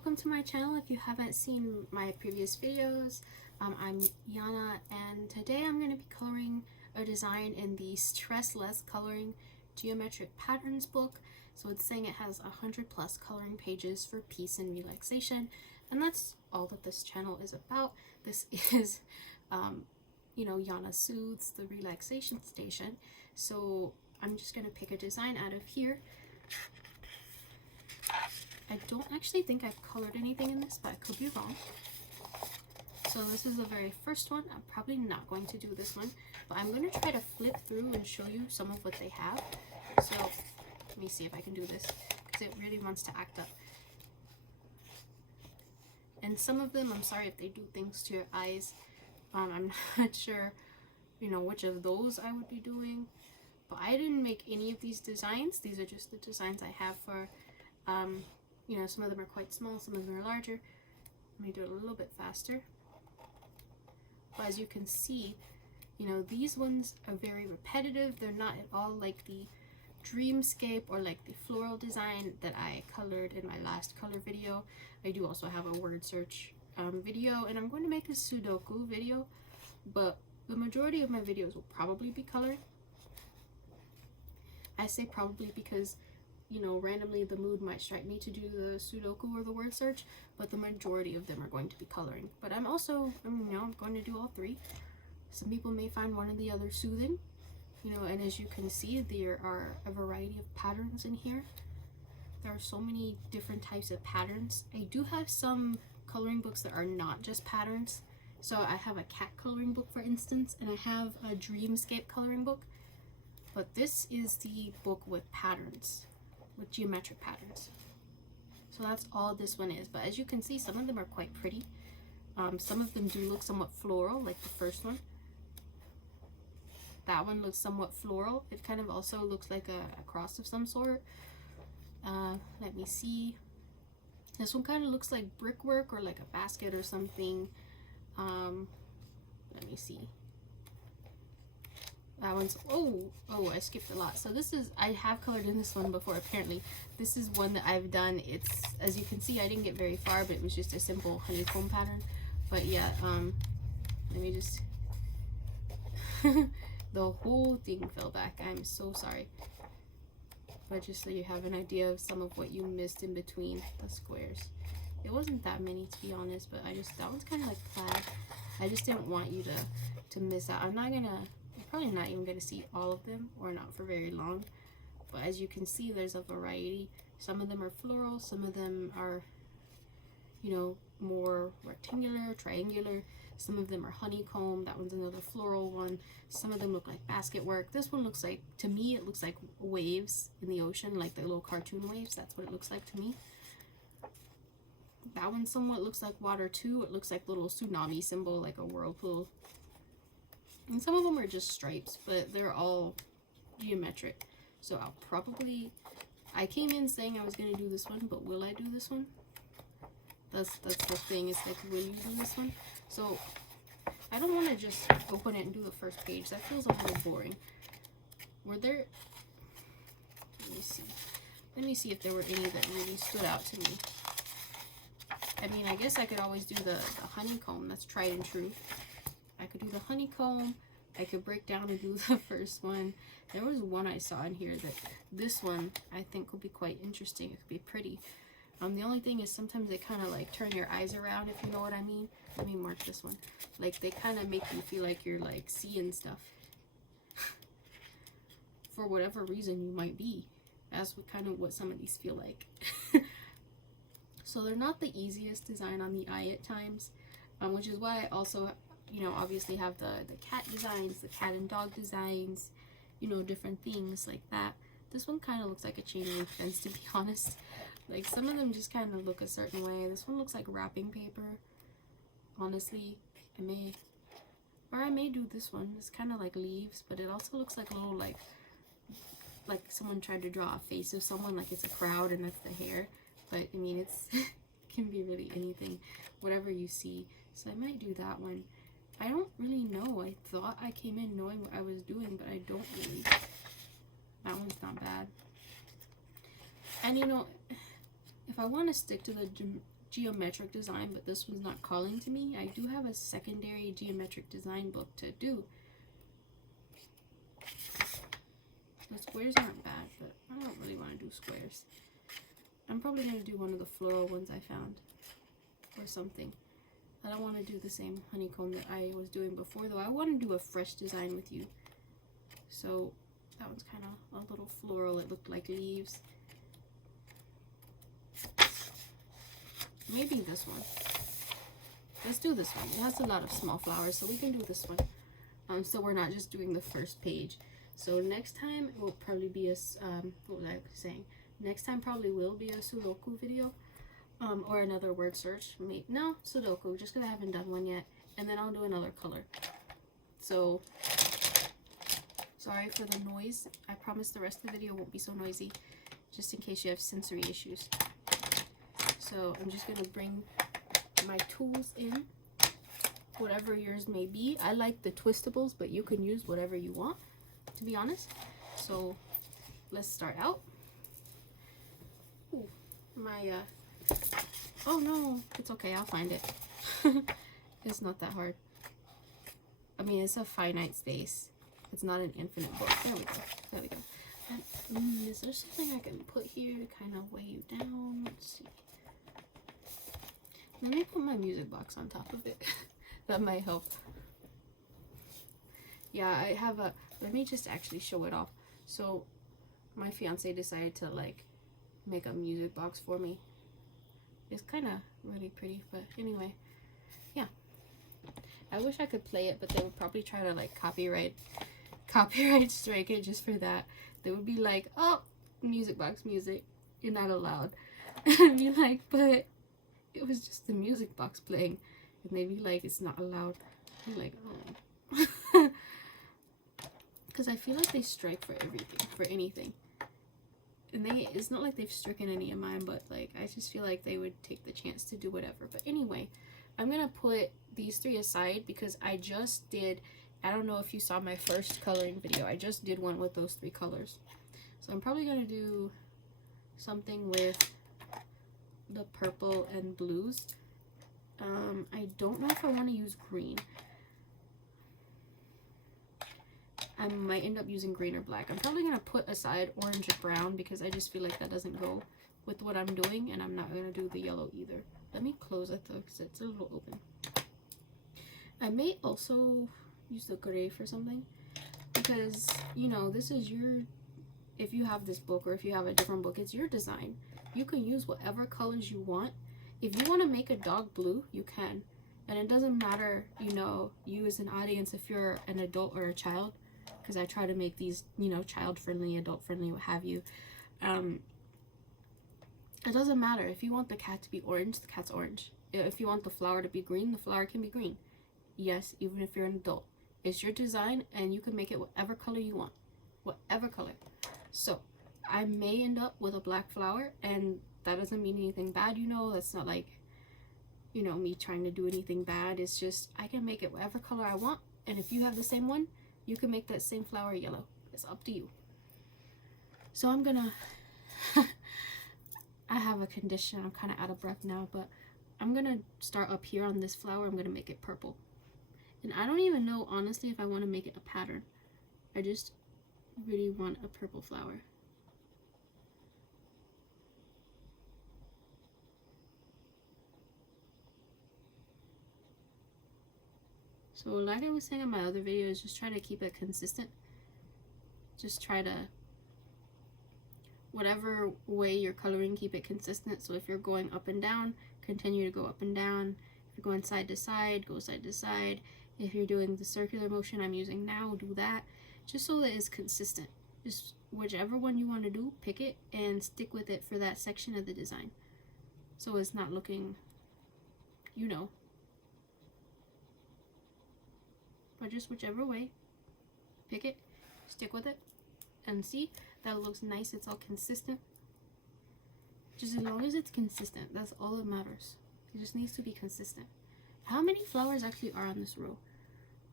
welcome to my channel. If you haven't seen my previous videos, I'm Yana, and today I'm going to be coloring a design in the Stress Less Coloring Geometric Patterns book. So it's saying it has 100+ coloring pages for peace and relaxation, and that's all that this channel is about. This is Aiyana Soothes, the Relaxation Station. So I'm just going to pick a design out of here. I don't actually think I've colored anything in this, but I could be wrong. So this is the very first one. I'm probably not going to do this one, but I'm going to try to flip through and show you some of what they have. So let me see if I can do this, because it really wants to act up. And some of them, I'm sorry if they do things to your eyes. I'm not sure, which of those I would be doing. But I didn't make any of these designs. These are just the designs I have for, some of them are quite small, some of them are larger. Let me do it a little bit faster. But as you can see, these ones are very repetitive. They're not at all like the dreamscape or like the floral design that I colored in my last color video. I do also have a word search video, and I'm going to make a Sudoku video, but the majority of my videos will probably be colored. I say probably because randomly the mood might strike me to do the Sudoku or the word search, but the majority of them are going to be coloring. But I'm also, I'm going to do all three. Some people may find one or the other soothing, and as you can see, there are a variety of patterns in here. There are so many different types of patterns. I do have some coloring books that are not just patterns. So I have a cat coloring book, for instance, and I have a dreamscape coloring book. But this is the book with patterns, with geometric patterns. So that's all this one is. But as you can see, some of them are quite pretty. Some of them do look somewhat floral, like the first one. That one looks somewhat floral. It kind of also looks like a cross of some sort. Let me see. This one kind of looks like brickwork or like a basket or something. Let me see. That one's, I skipped a lot. So this is, I have colored in this one before apparently. This is one that I've done. It's, as you can see, I didn't get very far, but it was just a simple honeycomb pattern. But yeah, let me just, the whole thing fell back. I'm so sorry. But just so you have an idea of some of what you missed in between the squares. It wasn't that many, to be honest, but that one's kind of like plaid. I just didn't want you to miss out. You're probably not even gonna see all of them, or not for very long. But as you can see, there's a variety. Some of them are floral, some of them are, more rectangular, triangular. Some of them are honeycomb. That one's another floral one. Some of them look like basket work. This one looks like, to me, it looks like waves in the ocean, like the little cartoon waves. That's what it looks like to me. That one somewhat looks like water too. It looks like little tsunami symbol, like a whirlpool. And some of them are just stripes, but they're all geometric. So I came in saying I was going to do this one, but will I do this one? That's the thing. It's like, will you do this one? So I don't want to just open it and do the first page. That feels a little boring. Let me see if there were any that really stood out to me. I mean, I guess I could always do the honeycomb. That's tried and true. I could do the honeycomb. I could break down and do the first one. There was one I saw in here that this one I think would be quite interesting. It could be pretty. The only thing is sometimes they kind of like turn your eyes around, if you know what I mean. Let me mark this one. Like they kind of make you feel like you're like seeing stuff. For whatever reason you might be. That's kind of what some of these feel like. So they're not the easiest design on the eye at times, which is why I also, obviously have the cat designs, the cat and dog designs, different things like that. This one kind of looks like a chain link fence, to be honest. Like some of them just kind of look a certain way. This one looks like wrapping paper. Honestly, I may do this one. It's kind of like leaves, but it also looks like a little like someone tried to draw a face of someone, like it's a crowd and that's the hair. But I mean, it's it can be really anything, whatever you see. So I might do that one. I don't really know. I thought I came in knowing what I was doing, but I don't really. That one's not bad. And if I want to stick to geometric design, but this one's not calling to me. I do have a secondary geometric design book to do. The squares aren't bad, but I don't really want to do squares. I'm probably going to do one of the floral ones I found or something. I don't want to do the same honeycomb that I was doing before, though. I want to do a fresh design with you. So that one's kind of a little floral. It looked like leaves. Maybe this one. Let's do this one. It has a lot of small flowers, so we can do this one. So we're not just doing the first page. So next time it will probably be a what was I saying? Next time probably will be a Sudoku video, or another word search. Maybe, no, Sudoku, just because I haven't done one yet, and then I'll do another color. So sorry for the noise. I promise the rest of the video won't be so noisy, just in case you have sensory issues. So I'm just gonna bring my tools in, whatever yours may be. I like the twistables, but you can use whatever you want, to be honest. So let's start out. Ooh, my oh no, it's okay, I'll find it. It's not that hard. I mean, it's a finite space. It's not an infinite book. There we go. There we go. And, is there something I can put here to kind of weigh you down? Let's see. Let me put my music box on top of it. That might help. Yeah, I have a, let me just actually show it off. So my fiance decided to like make a music box for me. It's kind of really pretty, but anyway, yeah. I wish I could play it, but they would probably try to like copyright strike it just for that. They would be like, oh, music box music, you're not allowed. And be like, but it was just the music box playing. And they'd be like, it's not allowed. I'm like, oh. Because I feel like they strike for everything, for anything. And it's not like they've stricken any of mine, but like, I just feel like they would take the chance to do whatever. But anyway, I'm going to put these three aside because I just did, I don't know if you saw my first coloring video. I just did one with those three colors. So I'm probably going to do something with the purple and blues. I don't know if I want to use green. I might end up using green or black. I'm probably going to put aside orange or brown because I just feel like that doesn't go with what I'm doing, and I'm not going to do the yellow either. Let me close it though because it's a little open. I may also use the gray for something because, you know, this is your, if you have this book or if you have a different book, it's your design. You can use whatever colors you want. If you want to make a dog blue, you can. And it doesn't matter, you know, you as an audience, if you're an adult or a child, because I try to make these, you know, child-friendly, adult-friendly, what have you. It doesn't matter. If you want the cat to be orange, the cat's orange. If you want the flower to be green, the flower can be green. Yes, even if you're an adult. It's your design, and you can make it whatever color you want. Whatever color. So, I may end up with a black flower, and that doesn't mean anything bad, you know. That's not like, you know, me trying to do anything bad. It's just, I can make it whatever color I want, and if you have the same one, you can make that same flower yellow. It's up to you. So I'm gonna, I have a condition, I'm kind of out of breath now, but I'm gonna start up here on this flower. I'm gonna make it purple. And I don't even know, honestly, if I want to make it a pattern. I just really want a purple flower. So like I was saying in my other videos, just try to keep it consistent. Just try to, whatever way you're coloring, keep it consistent. So if you're going up and down, continue to go up and down. If you're going side to side, go side to side. If you're doing the circular motion I'm using now, do that. Just so that it's consistent. Just whichever one you want to do, pick it and stick with it for that section of the design. So it's not looking, you know. But just whichever way, pick it, stick with it, and see, that looks nice. It's all consistent. Just as long as it's consistent, that's all that matters. It just needs to be consistent. How many flowers actually are on this row?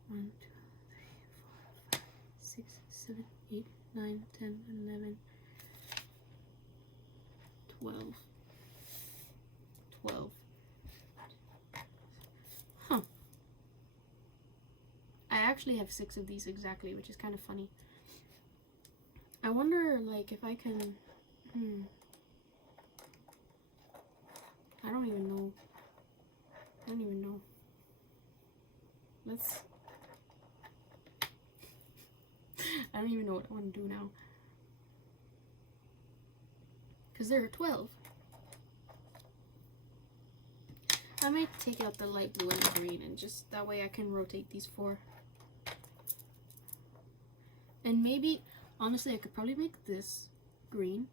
1, 2, 3, 4, 5, 6, 7, 8, 9, 10, 11, 12. actually have 6 of these exactly, which is kind of funny. I wonder, like, if I can... I don't even know. Let's... I don't even know what I want to do now. Because there are 12. I might take out the light blue and the green, and just that way I can rotate these 4. And maybe, honestly, I could probably make this green.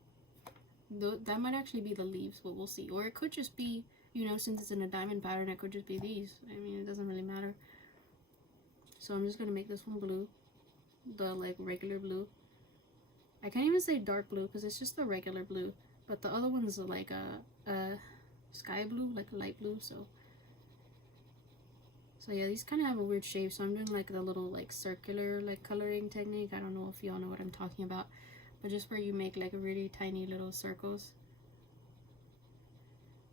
That might actually be the leaves, but we'll see. Or it could just be, you know, since it's in a diamond pattern, it could just be these. I mean, it doesn't really matter. So I'm just going to make this one blue. The, like, regular blue. I can't even say dark blue because it's just the regular blue. But the other one's like a sky blue, like a light blue, so yeah, these kind of have a weird shape, so I'm doing like the little like circular like coloring technique. I don't know if y'all know what I'm talking about, but just where you make like really tiny little circles.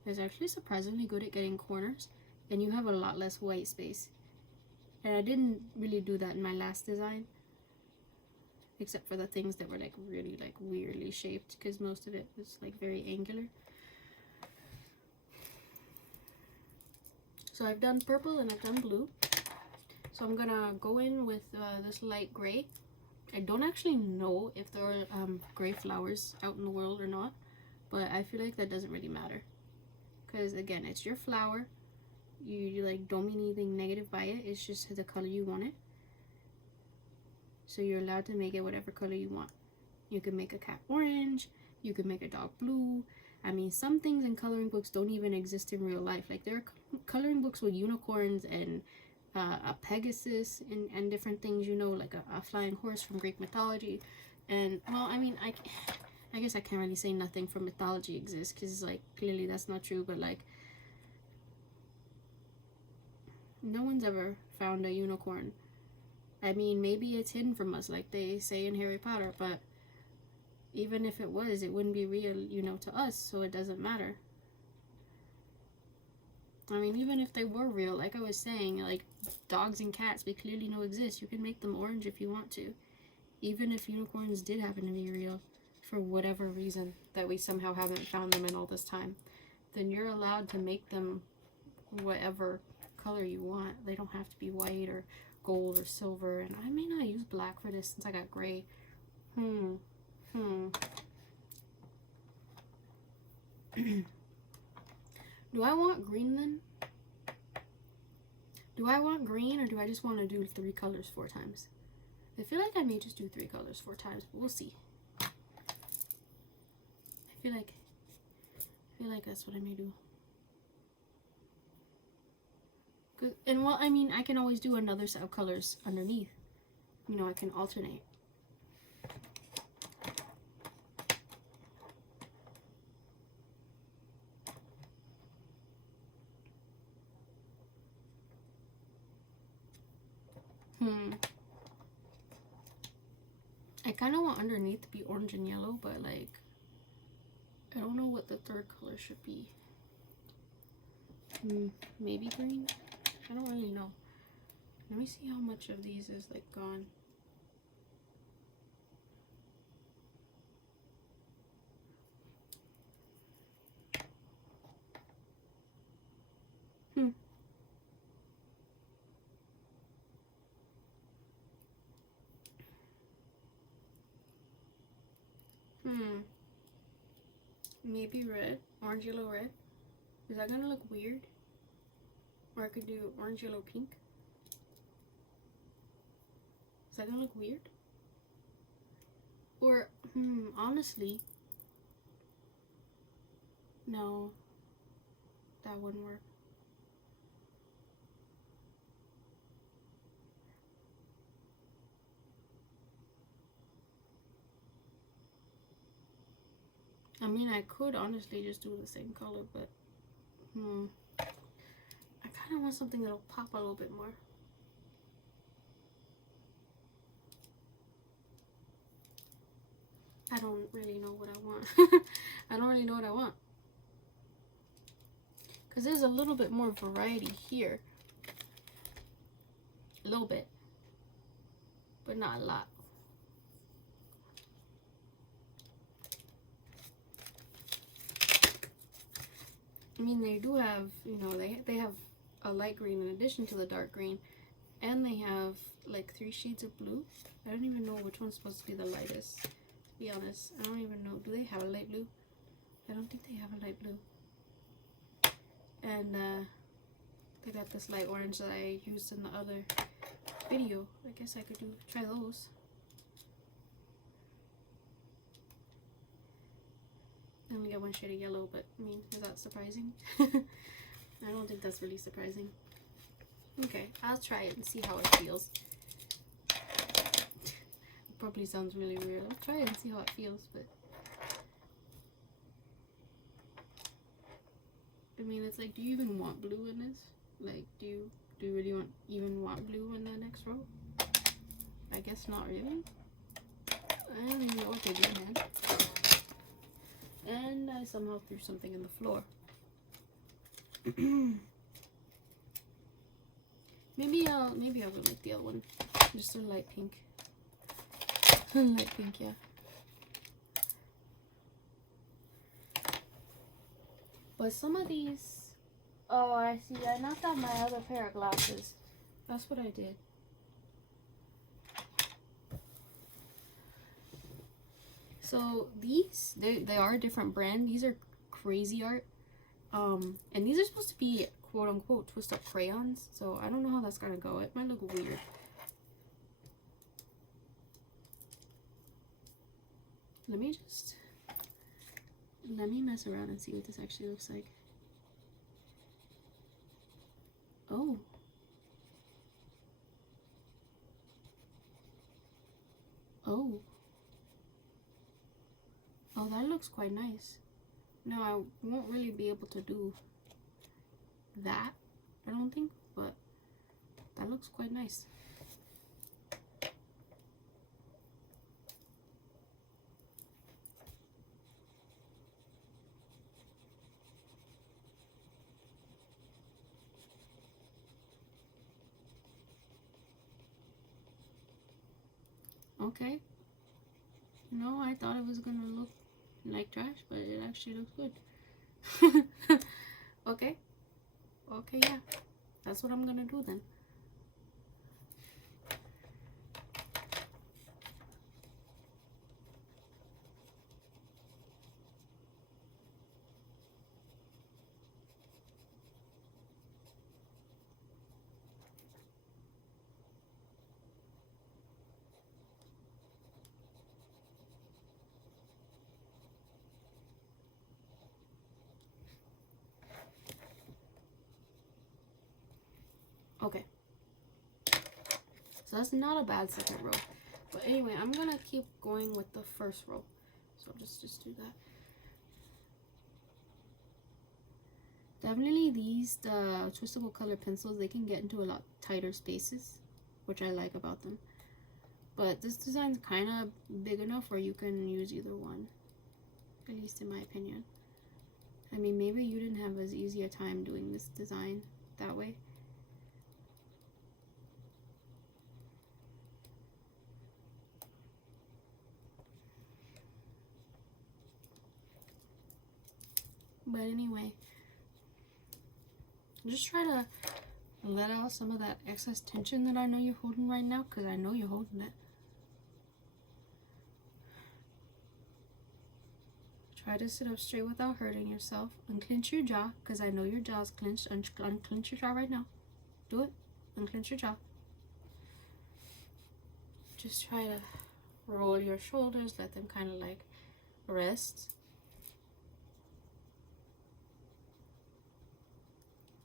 It's actually surprisingly good at getting corners, and you have a lot less white space. And I didn't really do that in my last design, except for the things that were like really like weirdly shaped, because most of it was like very angular. So I've done purple and I've done blue. So I'm gonna go in with this light gray. I don't actually know if there are gray flowers out in the world or not, but I feel like that doesn't really matter. Because again, it's your flower. You like don't mean anything negative by it. It's just the color you want it. So you're allowed to make it whatever color you want. You can make a cat orange. You can make a dog blue. I mean, some things in coloring books don't even exist in real life. Like, there are coloring books with unicorns and a Pegasus and different things, you know, like a flying horse from Greek mythology. And, well, I mean, I guess I can't really say nothing from mythology exists, because, like, clearly that's not true, but, like, no one's ever found a unicorn. I mean, maybe it's hidden from us, like they say in Harry Potter, but even if it was, it wouldn't be real, you know, to us, so it doesn't matter. I mean, even if they were real, like I was saying, like, dogs and cats, we clearly know exist. You can make them orange if you want to. Even if unicorns did happen to be real, for whatever reason that we somehow haven't found them in all this time, then you're allowed to make them whatever color you want. They don't have to be white or gold or silver, and I may not use black for this since I got gray. Do I want green then? Do I want green, or do I just want to do 3 colors 4 times? I feel like I may just do 3 colors 4 times, but we'll see. I feel like that's what I may do. Good. And well, I mean, I can always do another set of colors underneath. You know, I can alternate. I kind of want underneath to be orange and yellow, but like, I don't know what the 3rd color should be. Maybe green? I don't really know. Let me see how much of these is like gone. Maybe red. Orange, yellow, red. Is that gonna look weird? Or I could do orange, yellow, pink. Is that gonna look weird? Or, honestly, no, that wouldn't work. I mean, I could honestly just do the same color, but I kind of want something that'll pop a little bit more. I don't really know what I want. I don't really know what I want. Because there's a little bit more variety here. A little bit. but not a lot. I mean, they do have, you know, they have a light green in addition to the dark green, and they have like 3 shades of blue. I don't even know which one's supposed to be the lightest, to be honest. I don't even know. Do they have a light blue? I don't think they have a light blue. And they got this light orange that I used in the other video. I guess I could try those. I only got 1 shade of yellow, but I mean, is that surprising? I don't think that's really surprising. Okay, I'll try it and see how it feels. It probably sounds really weird. I'll try it and see how it feels, but I mean, it's like, do you even want blue in this? Like, do you really even want blue in the next row? I guess not really. I don't even know what they did, man. And I somehow threw something in the floor. Maybe I'll go make the other one just a light pink. Light pink, yeah. But some of these, oh, I see. I knocked out my other pair of glasses. That's what I did. So these, they are a different brand. These are Crazy Art. And these are supposed to be quote unquote twist up crayons. So I don't know how that's gonna go. It might look weird. Let me mess around and see what this actually looks like. Oh. Oh. Oh, that looks quite nice. No, I won't really be able to do that, I don't think, but that looks quite nice. Okay. No, I thought it was gonna look like trash, but it actually looks good. Okay. Okay, yeah. That's what I'm gonna do then. Okay. So that's not a bad second row. But anyway, I'm gonna keep going with the first row. So I'll just do that. Definitely these, the twistable color pencils, they can get into a lot tighter spaces, which I like about them. But this design's kind of big enough where you can use either one, at least in my opinion. I mean, maybe you didn't have as easy a time doing this design that way. But anyway, just try to let out some of that excess tension that I know you're holding right now, because I know you're holding it. Try to sit up straight without hurting yourself. Unclench your jaw, because I know your jaw's clenched. Unclench your jaw right now. Do it. Unclench your jaw. Just try to roll your shoulders. Let them kind of like rest.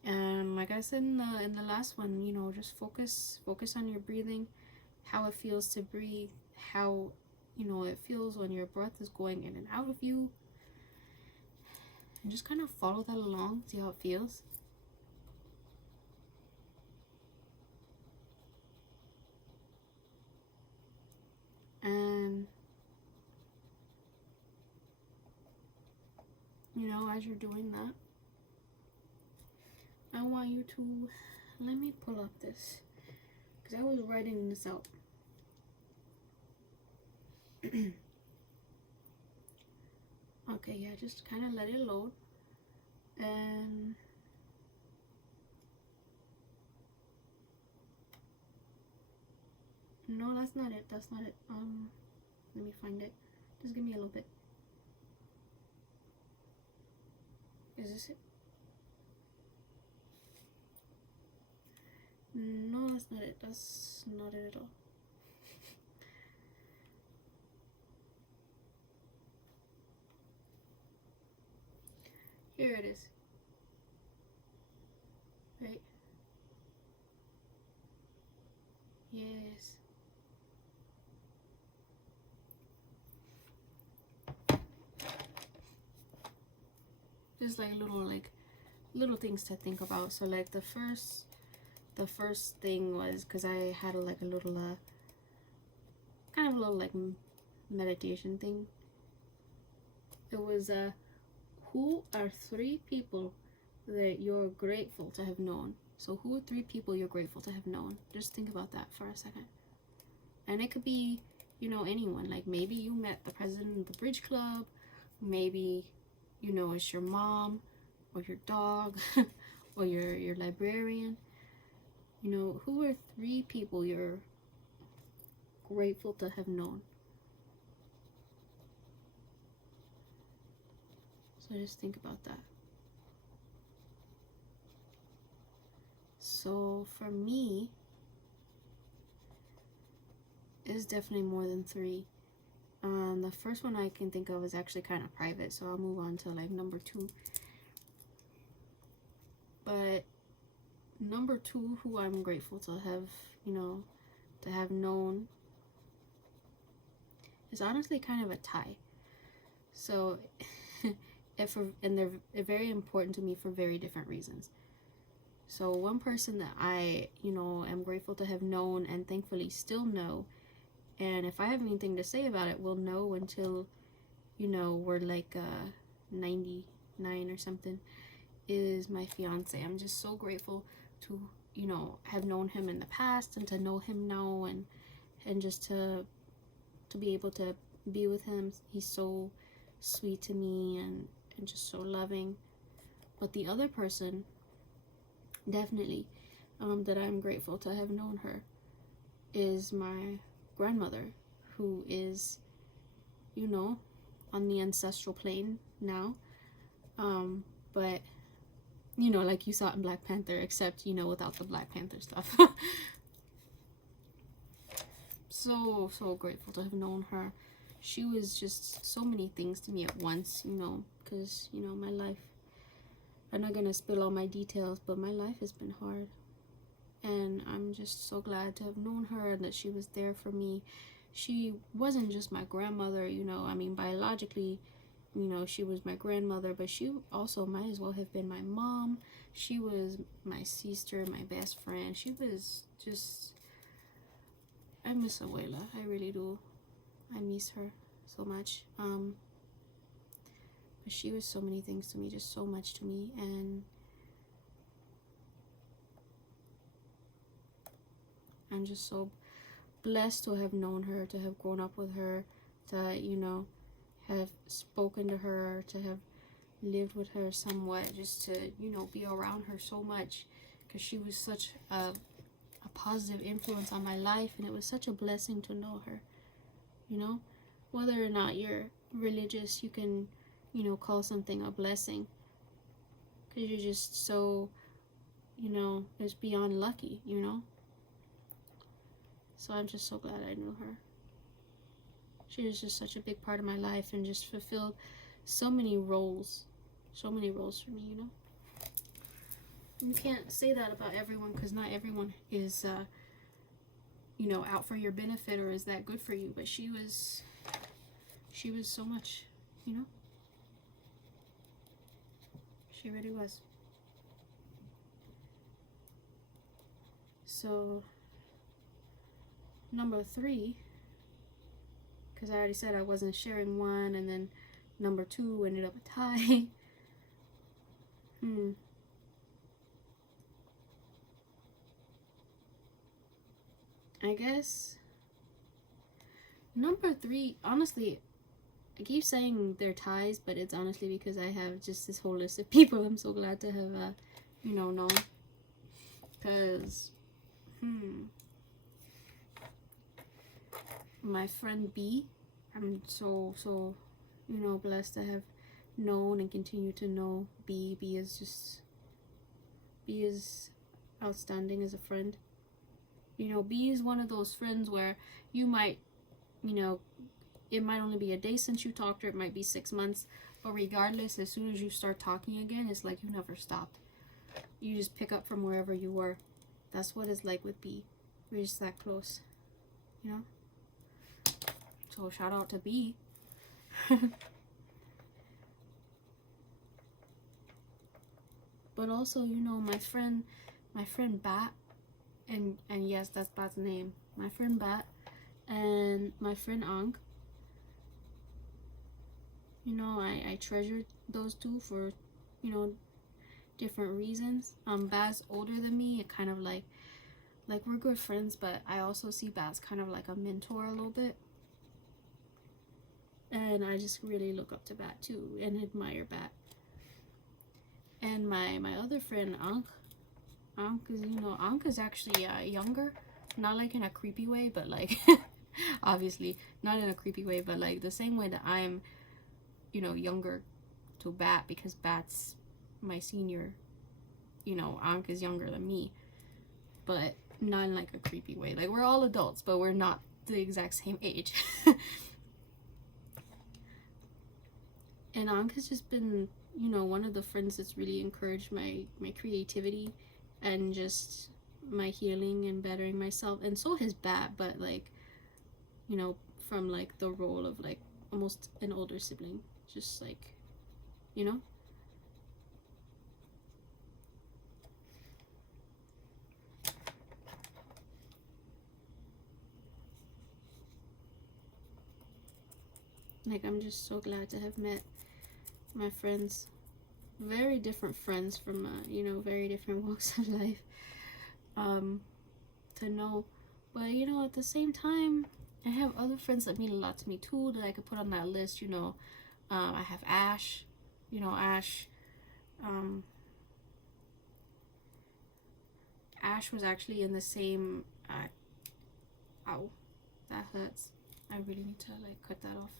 And like I said in the last one, you know, just focus on your breathing, how it feels to breathe, how, you know, it feels when your breath is going in and out of you. And just kind of follow that along, see how it feels. And, you know, as you're doing that, I want you to, let me pull up this, because I was writing this out. Okay, yeah, just kind of let it load. And no, that's not it. That's not it. Let me find it. Just give me a little bit. Is this it? No, that's not it. That's not it at all. Here it is. Right? Yes. Just like little things to think about. So like the first thing was, because I had like a little kind of a little like meditation thing. It was who are 3 people that you're grateful to have known? So who are 3 people you're grateful to have known? Just think about that for a second. And it could be, you know, anyone. Like maybe you met the president of the bridge club. Maybe, you know, it's your mom or your dog or your librarian. You know, who are 3 people you're grateful to have known? So just think about that. So for me, it's definitely more than 3. The first one I can think of is actually kind of private, so I'll move on to like number 2. But number 2, who I'm grateful to have, you know, to have known, is honestly kind of a tie. So, and they're very important to me for very different reasons. So one person that I, you know, am grateful to have known and thankfully still know, and if I have anything to say about it, we'll know until, you know, we're like 99 or something, is my fiance. I'm just so grateful to, you know, have known him in the past and to know him now, and just to be able to be with him. He's so sweet to me and just so loving. But the other person, definitely, that I'm grateful to have known her, is my grandmother, who is, you know, on the ancestral plane now. But, you know, like you saw in Black Panther, except, you know, without the Black Panther stuff. So grateful to have known her. She was just so many things to me at once, you know, because, you know, my life, I'm not gonna spill all my details, but my life has been hard. And I'm just so glad to have known her and that she was there for me. She wasn't just my grandmother, you know, I mean, biologically, you know, she was my grandmother, but she also might as well have been my mom. She was my sister, my best friend. She was just, I miss Abuela, I really do. I miss her so much. But she was so many things to me, just so much to me, and I'm just so blessed to have known her, to have grown up with her, to, you know, have spoken to her, to have lived with her somewhat, just to, you know, be around her so much, because she was such a positive influence on my life, and it was such a blessing to know her, you know. Whether or not you're religious, you can, you know, call something a blessing, because you're just so, you know, it's beyond lucky, you know. So I'm just so glad I knew her. She was just such a big part of my life and just fulfilled so many roles for me, you know. You can't say that about everyone, because not everyone is, you know, out for your benefit or is that good for you, but she was so much, you know. She really was. So number 3, because I already said I wasn't sharing one, and then number 2 ended up a tie. I guess Number 3, honestly, I keep saying they're ties, but it's honestly because I have just this whole list of people I'm so glad to have, known. Because, my friend B, I'm so blessed to have known and continue to know B. B is outstanding as a friend. B is one of those friends where you might, it might only be a day since you talked, or it might be 6 months, but regardless, as soon as you start talking again, it's like you never stopped. You just pick up from wherever you were. That's what it's like with B. We're just that close, So shout out to B. But also, my friend Bat, and yes, that's Bat's name. My friend Bat and my friend Ankh. I treasured those two for, different reasons. Bat's older than me. It kind of like we're good friends, but I also see Bat's kind of like a mentor a little bit. And I just really look up to Bat too and admire Bat. And my other friend Ankh is, Ankh is actually younger, not like in a creepy way, but like obviously not in a creepy way, but like the same way that I'm, younger to Bat, because Bat's my senior. Ankh is younger than me, but not in like a creepy way. Like, we're all adults, but we're not the exact same age. And Ankh has just been, one of the friends that's really encouraged my creativity and just my healing and bettering myself. And so has Bat, but like, from like the role of like almost an older sibling, just like, like, I'm just so glad to have met my friends. Very different friends from very different walks of life, to know. But at the same time, I have other friends that mean a lot to me too, that I could put on that list. I have Ash. Ash. Ash was actually in the same. Ow, that hurts. I really need to like cut that off.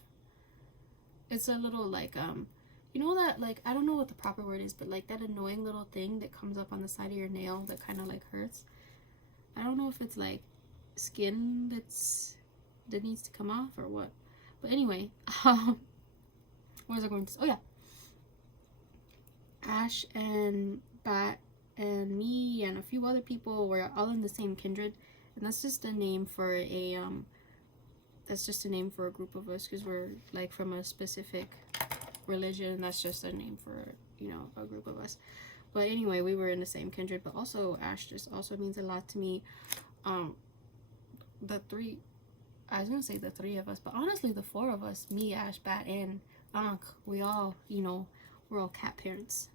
It's a little like that, like, I don't know what the proper word is, but like that annoying little thing that comes up on the side of your nail that kind of like hurts. I don't know if it's like skin that needs to come off or what. But anyway, what was I going to say? Oh yeah, Ash and Bat and me and a few other people were all in the same kindred, and that's just a name for a group of us, because we're like from a specific religion. That's just a name for a group of us. But anyway, we were in the same kindred. But also Ash just also means a lot to me. The three of us, but honestly the 4 of us, me, Ash, Bat, and Ankh, we all we're all cat parents.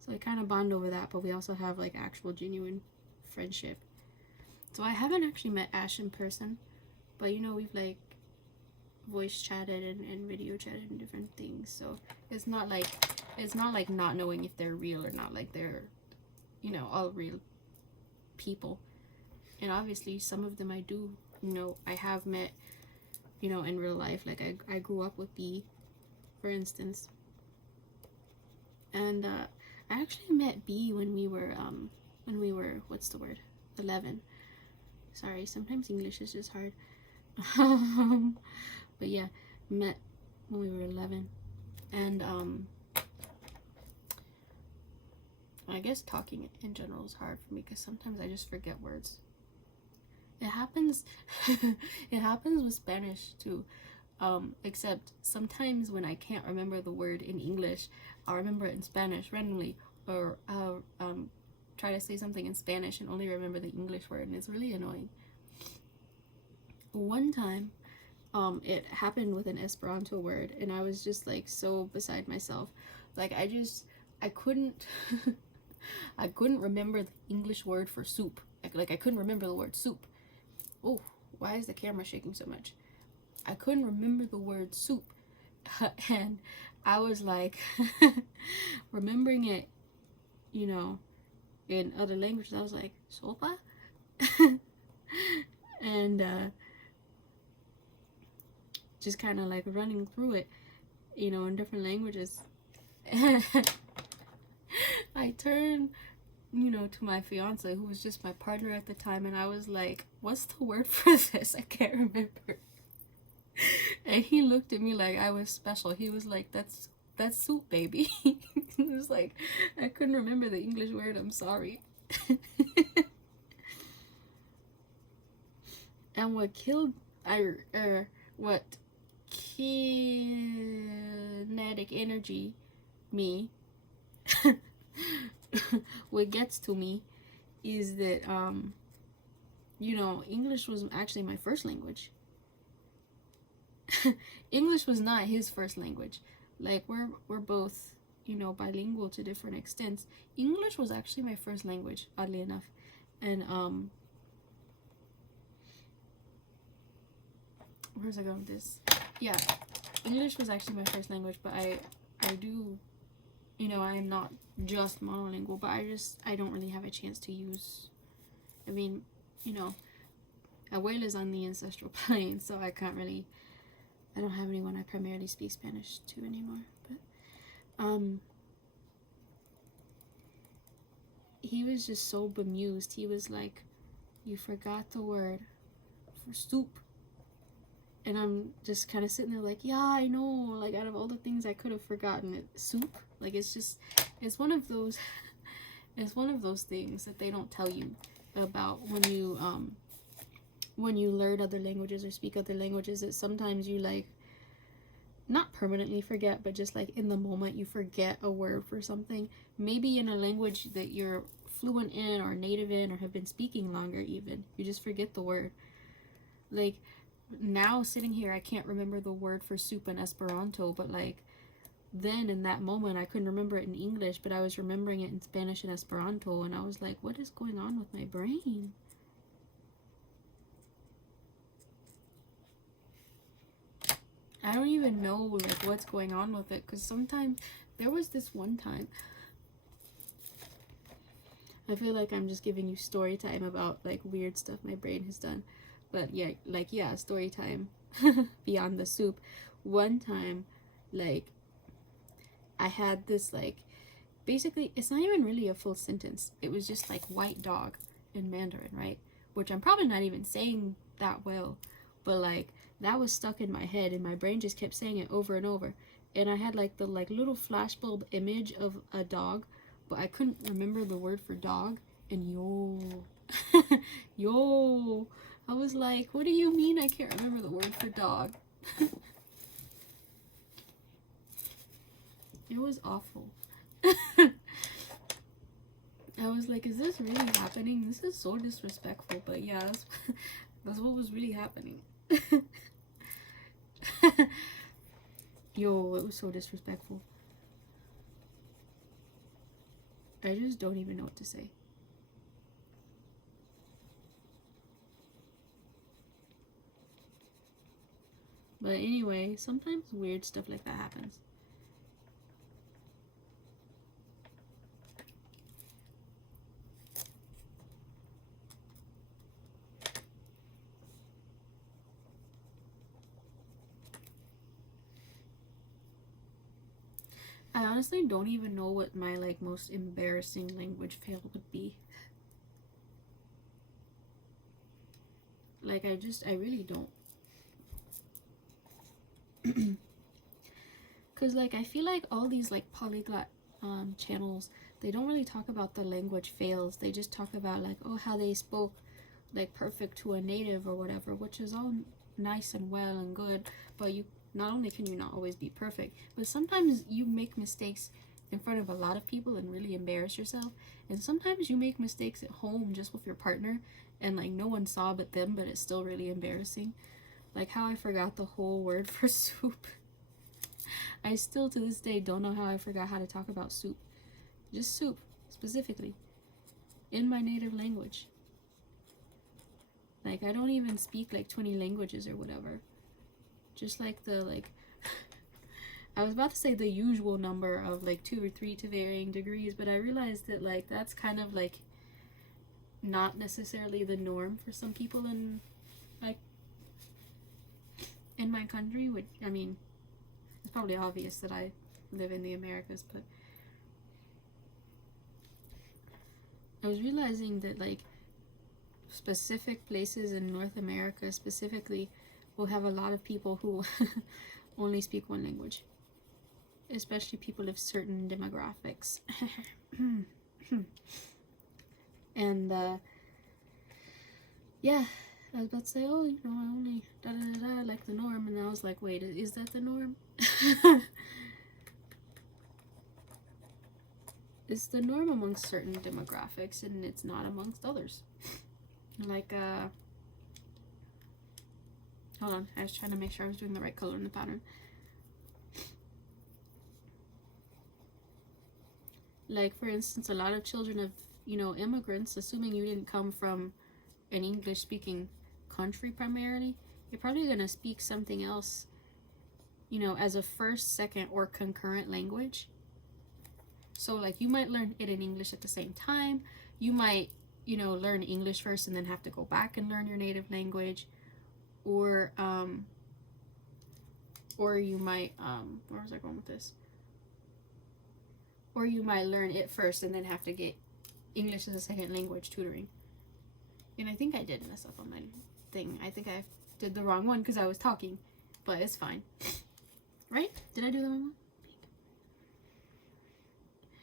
So we kind of bond over that, but we also have like actual genuine friendship. So I haven't actually met Ash in person, but we've like voice chatted and video chatted and different things. So it's not like not knowing if they're real or not. Like, they're all real people. And obviously some of them I do I have met in real life. Like, I grew up with B, for instance, and I actually met B when we were what's the word, 11. Sorry, sometimes English is just hard. But yeah, met when we were 11. And I guess talking in general is hard for me, because sometimes I just forget words. It happens it happens with Spanish too, except sometimes when I can't remember the word in English, I'll remember it in Spanish randomly, or I'll try to say something in Spanish and only remember the English word, and it's really annoying. One time, it happened with an Esperanto word, and I was just like so beside myself. Like, I couldn't I couldn't remember the English word for soup. Like I couldn't remember the word soup. Oh, why is the camera shaking so much? I couldn't remember the word soup. And I was like, remembering it, you know, in other languages. I was like, sopa? And just kind of like running through it, you know, in different languages. I turned, you know, to my fiance, who was just my partner at the time, and I was like, what's the word for this? I can't remember. And he looked at me like I was special. He was like, that's soup, baby. He was like, I couldn't remember the English word, I'm sorry. And what kinetic energy me what gets to me is that you know, English was actually my first language. English was not his first language. Like we're both, you know, bilingual to different extents. English was actually my first language, oddly enough. And where's I going with this? Yeah, English was actually my first language, but I do, you know, I'm not just monolingual, but I don't really have a chance to use, I mean, you know, Abuela's on the ancestral plane, so I don't have anyone I primarily speak Spanish to anymore. But he was just so bemused. He was like, you forgot the word for soup. And I'm just kind of sitting there like, yeah, I know, like out of all the things I could have forgotten, soup, like it's one of those things that they don't tell you about when you learn other languages or speak other languages, that sometimes you like not permanently forget, but just like in the moment you forget a word for something, maybe in a language that you're fluent in or native in or have been speaking longer. Even you just forget the word. Like now sitting here, I can't remember the word for soup in Esperanto, but like then in that moment I couldn't remember it in English, but I was remembering it in Spanish and Esperanto, and I was like, what is going on with my brain? I don't even know like what's going on with it, because sometimes there was this one time, I feel like I'm just giving you story time about like weird stuff my brain has done, but yeah, like yeah, story time beyond the soup. One time, like I had this like, basically it's not even really a full sentence, it was just like white dog in Mandarin, right? Which I'm probably not even saying that well, but like that was stuck in my head and my brain just kept saying it over and over, and I had like the like little flashbulb image of a dog, but I couldn't remember the word for dog. And yo, I was like, what do you mean I can't remember the word for dog? It was awful. I was like, is this really happening? This is so disrespectful. But yeah, that's what was really happening. Yo, it was so disrespectful. I just don't even know what to say. But anyway, sometimes weird stuff like that happens. I honestly don't even know what my like most embarrassing language fail would be. Like I really don't. Cause like I feel like all these like polyglot channels, they don't really talk about the language fails. They just talk about like, oh, how they spoke like perfect to a native or whatever, which is all nice and well and good, but you not only can you not always be perfect, but sometimes you make mistakes in front of a lot of people and really embarrass yourself. And sometimes you make mistakes at home just with your partner and like no one saw but them, but it's still really embarrassing. Like how I forgot the whole word for soup. I still to this day don't know how I forgot how to talk about soup. Just soup, specifically, in my native language. Like, I don't even speak like 20 languages or whatever. Just like the, like, I was about to say the usual number of like 2 or 3 to varying degrees, but I realized that like that's kind of like not necessarily the norm for some people in like in my country, which, I mean, it's probably obvious that I live in the Americas, but I was realizing that like specific places in North America specifically will have a lot of people who only speak one language, especially people of certain demographics. And yeah, I was about to say, oh, you know, I only like the norm, and I was like, wait, is that the norm? It's the norm amongst certain demographics, and it's not amongst others. Like, hold on, I was trying to make sure I was doing the right color in the pattern. Like, for instance, a lot of children of, you know, immigrants, assuming you didn't come from an English-speaking country primarily, you're probably going to speak something else, you know, as a first, second, or concurrent language. So, like, you might learn it in English at the same time. You might, you know, learn English first and then have to go back and learn your native language. Or you might, where was I going with this? Or you might learn it first and then have to get English as a second language tutoring. And I think I did mess up on my thing. I think I did the wrong one because I was talking. But it's fine. Right? Did I do the wrong one?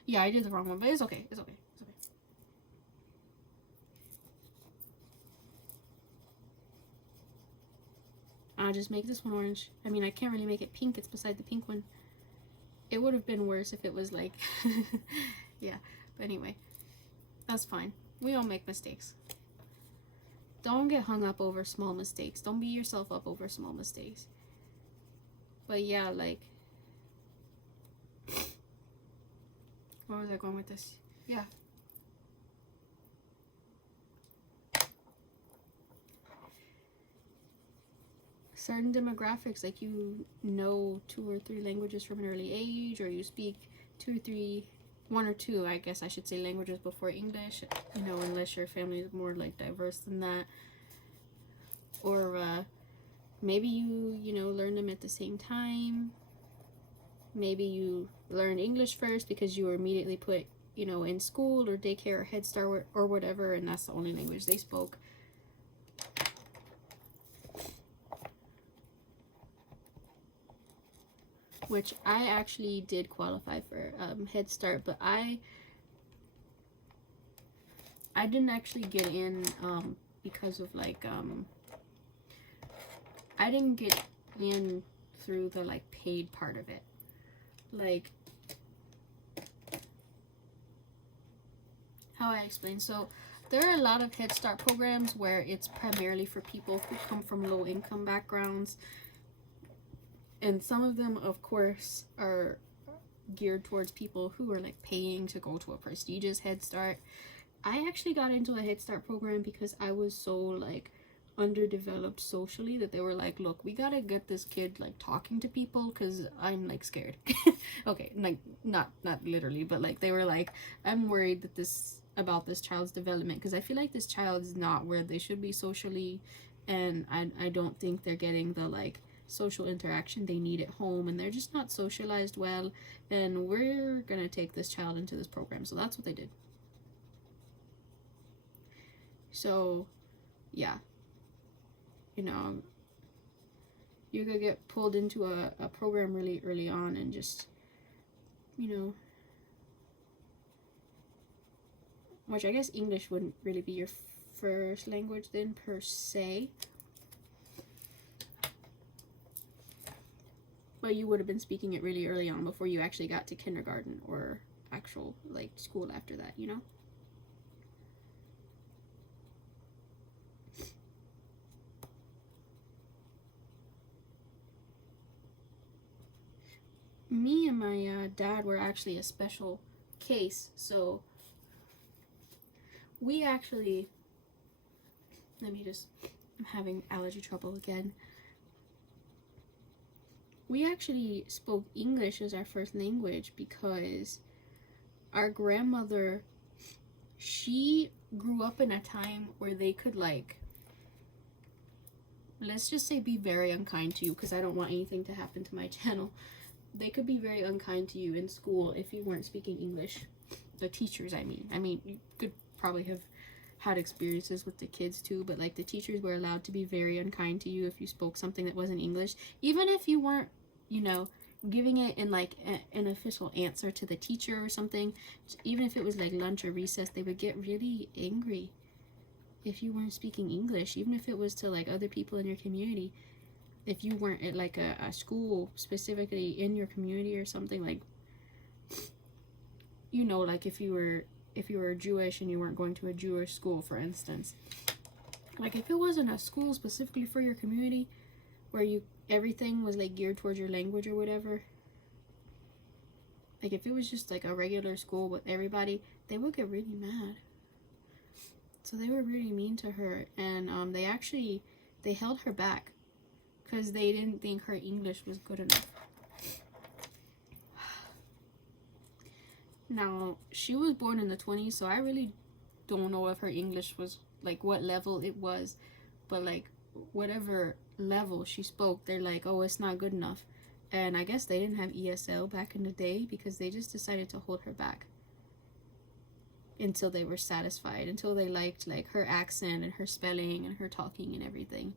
Yeah, I did the wrong one, but it's okay. It's okay. It's okay. I'll just make this one orange. I mean, I can't really make it pink. It's beside the pink one. It would have been worse if it was like... yeah. But anyway. That's fine. We all make mistakes. Don't get hung up over small mistakes. Don't beat yourself up over small mistakes. But yeah, like... where was I going with this? Yeah. Certain demographics, like you know 2 or 3 languages from an early age, or you speak 2 or 3, 1 or 2, I guess I should say, languages before English, you know, unless your family is more like diverse than that. Or maybe you know, learn them at the same time. Maybe you learn English first because you were immediately put, you know, in school or daycare or Head Start or whatever, and that's the only language they spoke. Which I actually did qualify for Head Start, but I didn't actually get in because of like I didn't get in through the like paid part of it. Like, how I explain. So there are a lot of Head Start programs where it's primarily for people who come from low income backgrounds. And some of them, of course, are geared towards people who are like paying to go to a prestigious Head Start. I actually got into a Head Start program because I was so like underdeveloped socially that they were like, look, we gotta get this kid like talking to people because I'm like scared. Okay, like not literally, but like they were like, I'm worried that about this child's development because I feel like this child's not where they should be socially, and I don't think they're getting the like social interaction they need at home, and they're just not socialized well, and we're gonna take this child into this program. So that's what they did. So yeah, you know, you could get pulled into a program really early on and just, you know, which I guess English wouldn't really be your first language then per se, but you would have been speaking it really early on before you actually got to kindergarten or actual like school after that, you know. Me and my dad were actually a special case. So we actually, I'm having allergy trouble again. We actually spoke English as our first language because our grandmother, she grew up in a time where they could, like, let's just say, be very unkind to you, because I don't want anything to happen to my channel. They could be very unkind to you in school if you weren't speaking English. The teachers, I mean, you could probably have had experiences with the kids too, but like the teachers were allowed to be very unkind to you if you spoke something that wasn't English, even if you weren't, you know, giving it in like an official answer to the teacher or something. Even if it was like lunch or recess, they would get really angry if you weren't speaking English, even if it was to like other people in your community. If you weren't at like a school specifically in your community or something, like, you know, like if you were Jewish and you weren't going to a Jewish school, for instance, like if it wasn't a school specifically for your community where everything was like geared towards your language or whatever, like if it was just like a regular school with everybody, they would get really mad. So they were really mean to her, and they held her back because they didn't think her English was good enough. Now, she was born in the 20s, so I really don't know if her English was, like, what level it was. But, like, whatever level she spoke, they're like, oh, it's not good enough. And I guess they didn't have ESL back in the day because they just decided to hold her back until they were satisfied, until they liked, like, her accent and her spelling and her talking and everything.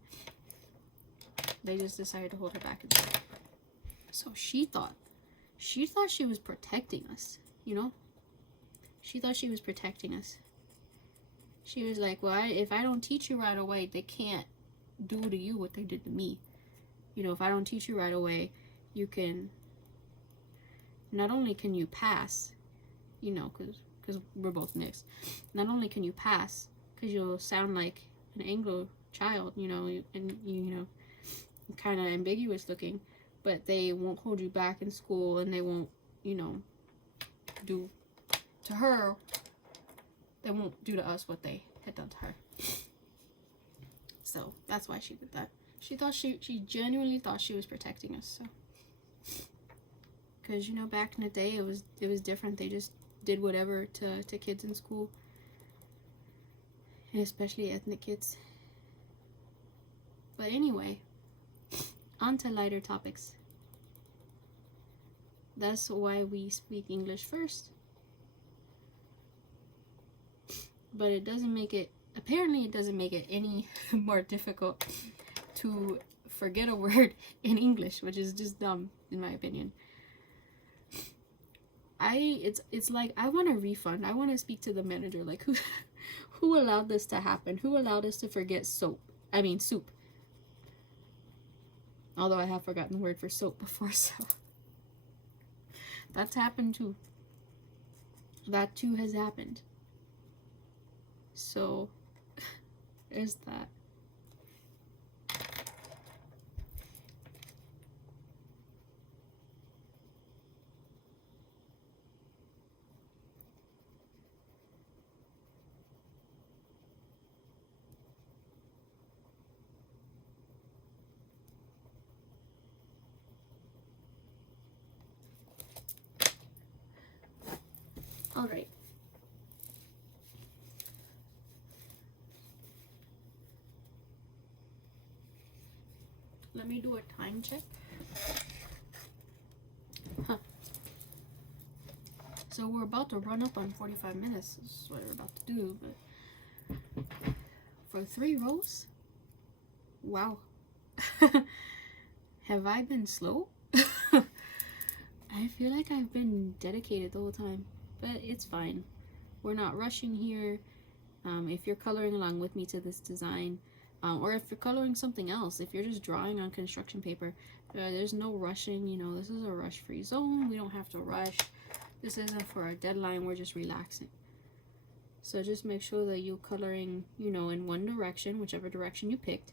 They just decided to hold her back. So she thought she was protecting us. You know, she thought she was protecting us. She was like, well, if I don't teach you right away, they can't do to you what they did to me. You know, if I don't teach you right away, you can, not only can you pass, you know, because we're both mixed, not only can you pass, because you'll sound like an Anglo child, you know, and you know, kind of ambiguous looking, but they won't hold you back in school, and they won't, you know, do to her, they won't do to us what they had done to her. So that's why she did that. She thought she genuinely thought she was protecting us. So, because, you know, back in the day it was different. They just did whatever to kids in school, and especially ethnic kids. But anyway, on to lighter topics. That's why we speak English first. But it doesn't make it, apparently it doesn't make it any more difficult to forget a word in English, which is just dumb in my opinion. It's like I want a refund. I want to speak to the manager, like who allowed this to happen? Who allowed us to forget soup? Although I have forgotten the word for soap before, so that's happened too. That too has happened. So, there's that. All right. Let me do a time check. So we're about to run up on 45 minutes. This is what we're about to do, but for 3 rows? Wow. Have I been slow? I feel like I've been dedicated the whole time. But it's fine. We're not rushing here. If you're coloring along with me to this design, or if you're coloring something else, if you're just drawing on construction paper, there's no rushing. You know, this is a rush-free zone. We don't have to rush. This isn't for a deadline. We're just relaxing. So just make sure that you're coloring, you know, in one direction, whichever direction you picked,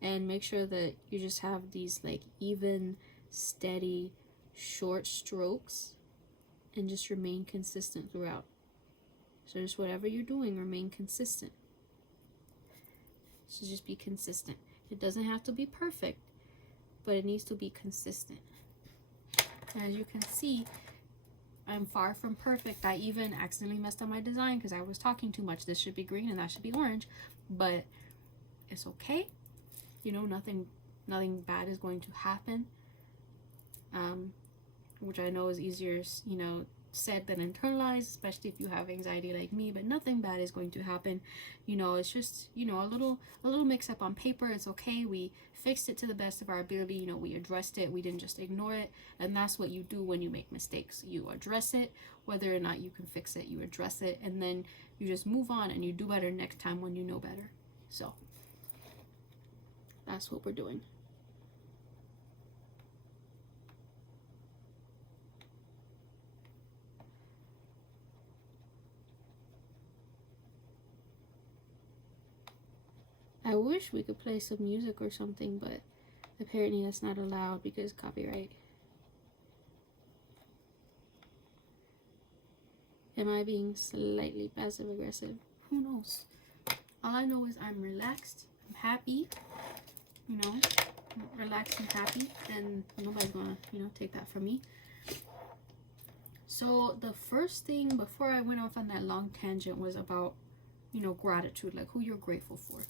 and make sure that you just have these like even, steady, short strokes, and just remain consistent throughout. So just whatever you're doing, remain consistent. should just be consistent. It doesn't have to be perfect, but it needs to be consistent. As you can see, I'm far from perfect. I even accidentally messed up my design because I was talking too much. This should be green and that should be orange, but it's okay. You know, nothing bad is going to happen, which I know is easier, you know, said than internalized, especially if you have anxiety like me. But nothing bad is going to happen. You know, it's just, you know, a little mix up on paper. It's okay. We fixed it to the best of our ability. You know, we addressed it. We didn't just ignore it. And that's what you do when you make mistakes. You address it, whether or not you can fix it. You address it, and then you just move on and you do better next time when you know better. So that's what we're doing. I wish we could play some music or something, but apparently that's not allowed because copyright. Am I being slightly passive aggressive? Who knows? All I know is I'm relaxed, I'm happy, you know, I'm relaxed and happy, and nobody's gonna, you know, take that from me. So the first thing before I went off on that long tangent was about, you know, gratitude, like who you're grateful for.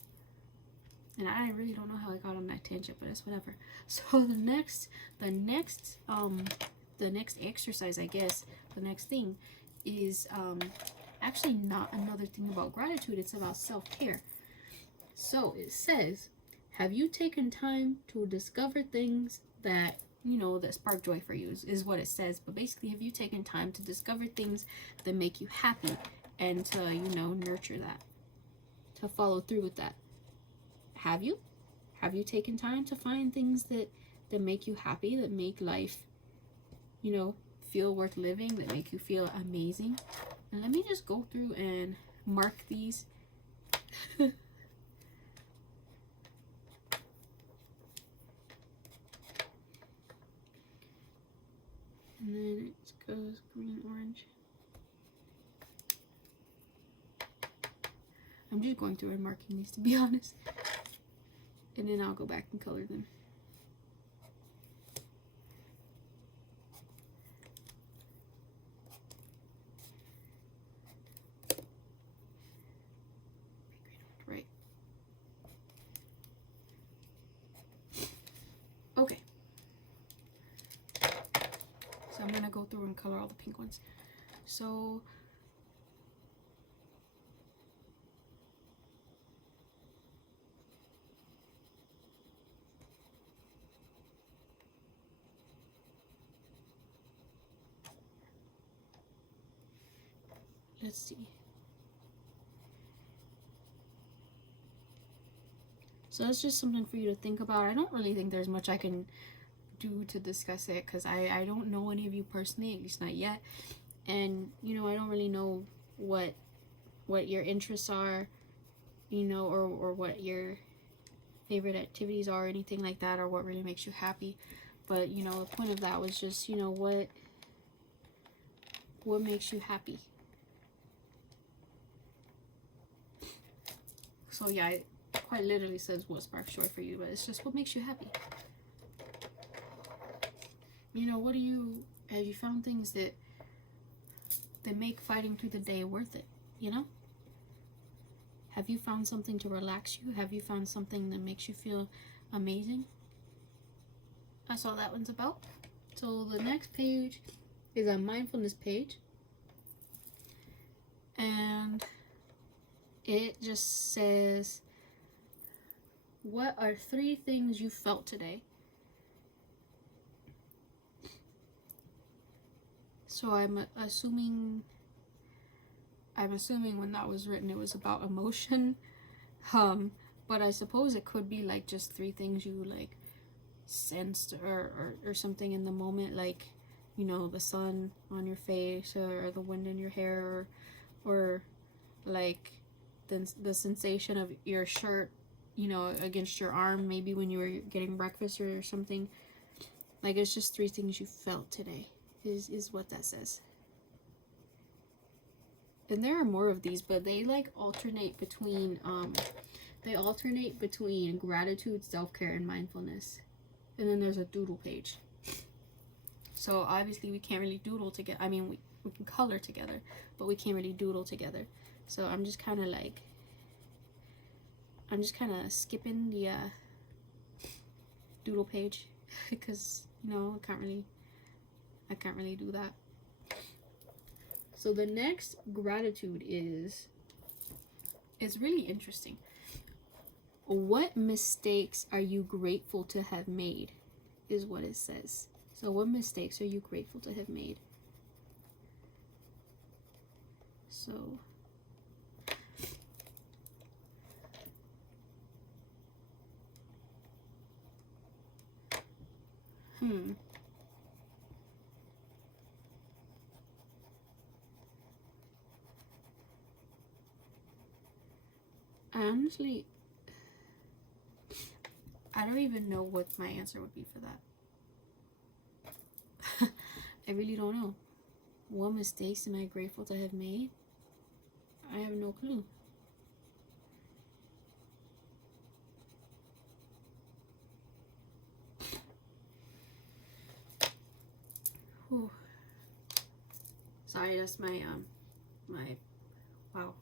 And I really don't know how I got on that tangent, but it's whatever. So the next exercise, I guess, the next thing is actually not another thing about gratitude. It's about self-care. So it says, have you taken time to discover things that, you know, that spark joy for you is what it says. But basically, have you taken time to discover things that make you happy and to, you know, nurture that, to follow through with that? Have you taken time to find things that make you happy, that make life, you know, feel worth living, that make you feel amazing? And let me just go through and mark these. And then it goes green, orange. I'm just going through and marking these, to be honest. And then I'll go back and color them. Right. Okay. So I'm gonna go through and color all the pink ones. So let's see. So that's just something for you to think about. I don't really think there's much I can do to discuss it because I don't know any of you personally, at least not yet. And, you know, I don't really know what your interests are, you know, or what your favorite activities are or anything like that, or what really makes you happy. But, you know, the point of that was just, you know, what makes you happy. So yeah, it quite literally says what sparks joy for you, but it's just what makes you happy. You know, have you found things that make fighting through the day worth it, you know? Have you found something to relax you? Have you found something that makes you feel amazing? That's all that one's about. So the next page is a mindfulness page. And it just says, what are 3 things you felt today? So I'm assuming when that was written it was about emotion. But I suppose it could be like just 3 things you like sensed or something in the moment, like, you know, the sun on your face or the wind in your hair or like the sensation of your shirt, you know, against your arm, maybe when you were getting breakfast or something. Like, it's just 3 things you felt today is what that says. And there are more of these, but they like alternate between They alternate between gratitude, self-care, and mindfulness. And then there's a doodle page. So obviously we can't really doodle together. I mean, we can color together, but we can't really doodle together. So I'm just kind of skipping the doodle page because, you know, I can't really do that. So the next gratitude is really interesting. What mistakes are you grateful to have made? Is what it says. So what mistakes are you grateful to have made? So honestly, I don't even know what my answer would be for that. I really don't know. What mistakes am I grateful to have made? I have no clue. Whew. Sorry, that's my wow.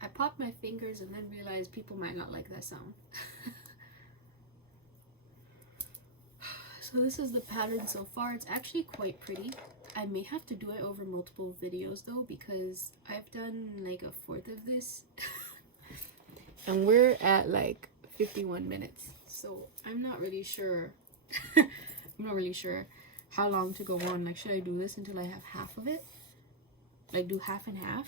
I popped my fingers and then realized people might not like that sound. So this is the pattern so far. It's actually quite pretty. I may have to do it over multiple videos though, because I've done like a fourth of this. And we're at like 51 minutes. So I'm not really sure. I'm not really sure how long to go on. Like, should I do this until I have half of it? Like, do half and half?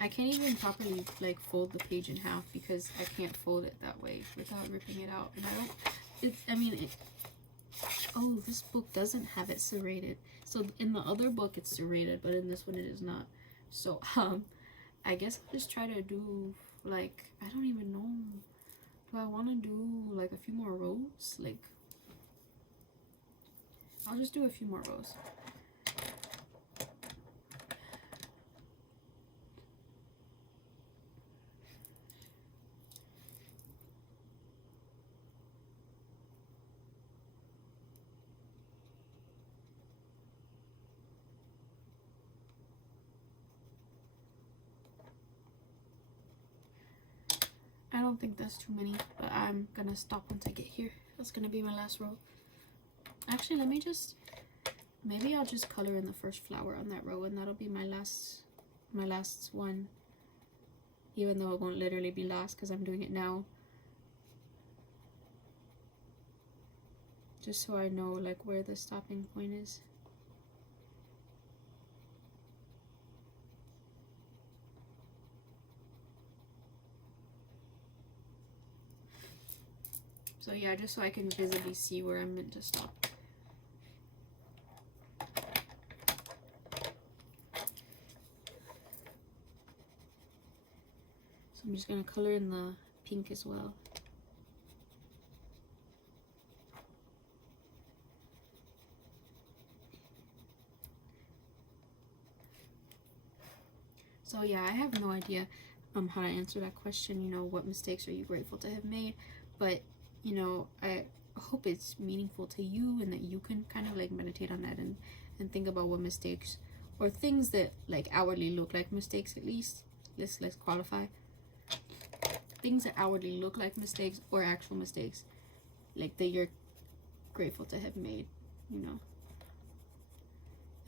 I can't even properly like fold the page in half because I can't fold it that way without ripping it out. And oh, this book doesn't have it serrated. So in the other book it's serrated, but in this one it is not. So I guess I'll just try to do like, I don't even know. Do I want to do like a few more rows? Like, I'll just do a few more rows. I don't think that's too many, but I'm gonna stop once I get here. That's gonna be my last row. Actually, maybe I'll just color in the first flower on that row, and that'll be my last one. Even though it won't literally be last because I'm doing it now. Just so I know like where the stopping point is. So yeah, just so I can visibly see where I'm meant to stop. So I'm just going to color in the pink as well. So yeah, I have no idea how to answer that question, you know, what mistakes are you grateful to have made? But you know, I hope it's meaningful to you and that you can kind of like meditate on that and think about what mistakes or things that like outwardly look like mistakes, at least. Let's qualify. Things that outwardly look like mistakes or actual mistakes, like that you're grateful to have made, you know.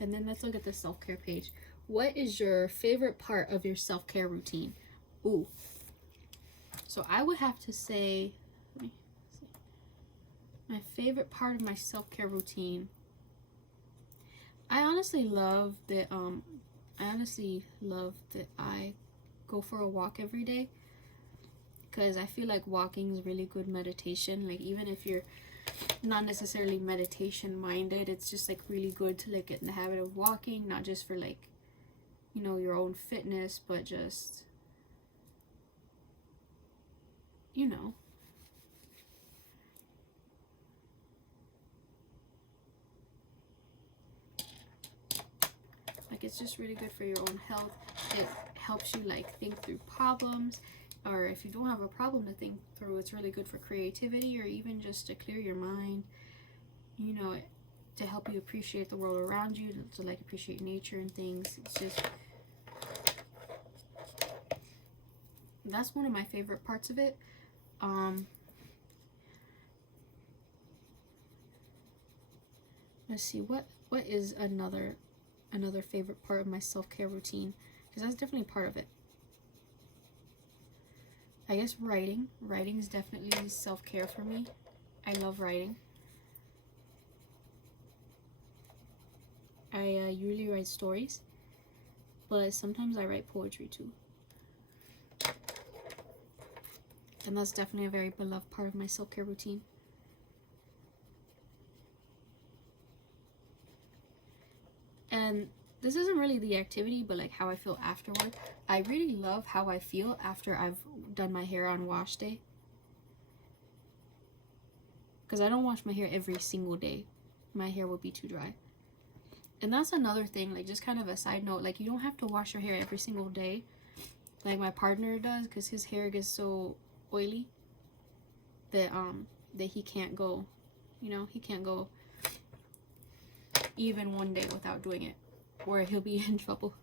And then let's look at the self-care page. What is your favorite part of your self-care routine? Ooh. So I would have to say, let me see. My favorite part of my self-care routine. I honestly love that I go for a walk every day, because I feel like walking is really good meditation. Like, even if you're not necessarily meditation minded, it's just like really good to like get in the habit of walking, not just for like, you know, your own fitness, but just, you know, like it's just really good for your own health. It helps you like think through problems, or if you don't have a problem to think through, it's really good for creativity, or even just to clear your mind, you know, to help you appreciate the world around you, to like appreciate nature and things. It's just, that's one of my favorite parts of it. Let's see, what is another favorite part of my self-care routine, because that's definitely part of it. I guess writing is definitely self-care for me. I love writing. I usually write stories, but sometimes I write poetry too, and that's definitely a very beloved part of my self-care routine. And this isn't really the activity, but like how I feel afterward. I really love how I feel after I've done my hair on wash day, because I don't wash my hair every single day. My hair would be too dry. And that's another thing, like just kind of a side note, like you don't have to wash your hair every single day like my partner does, because his hair gets so oily that he can't go, you know, he can't go even one day without doing it, or he'll be in trouble.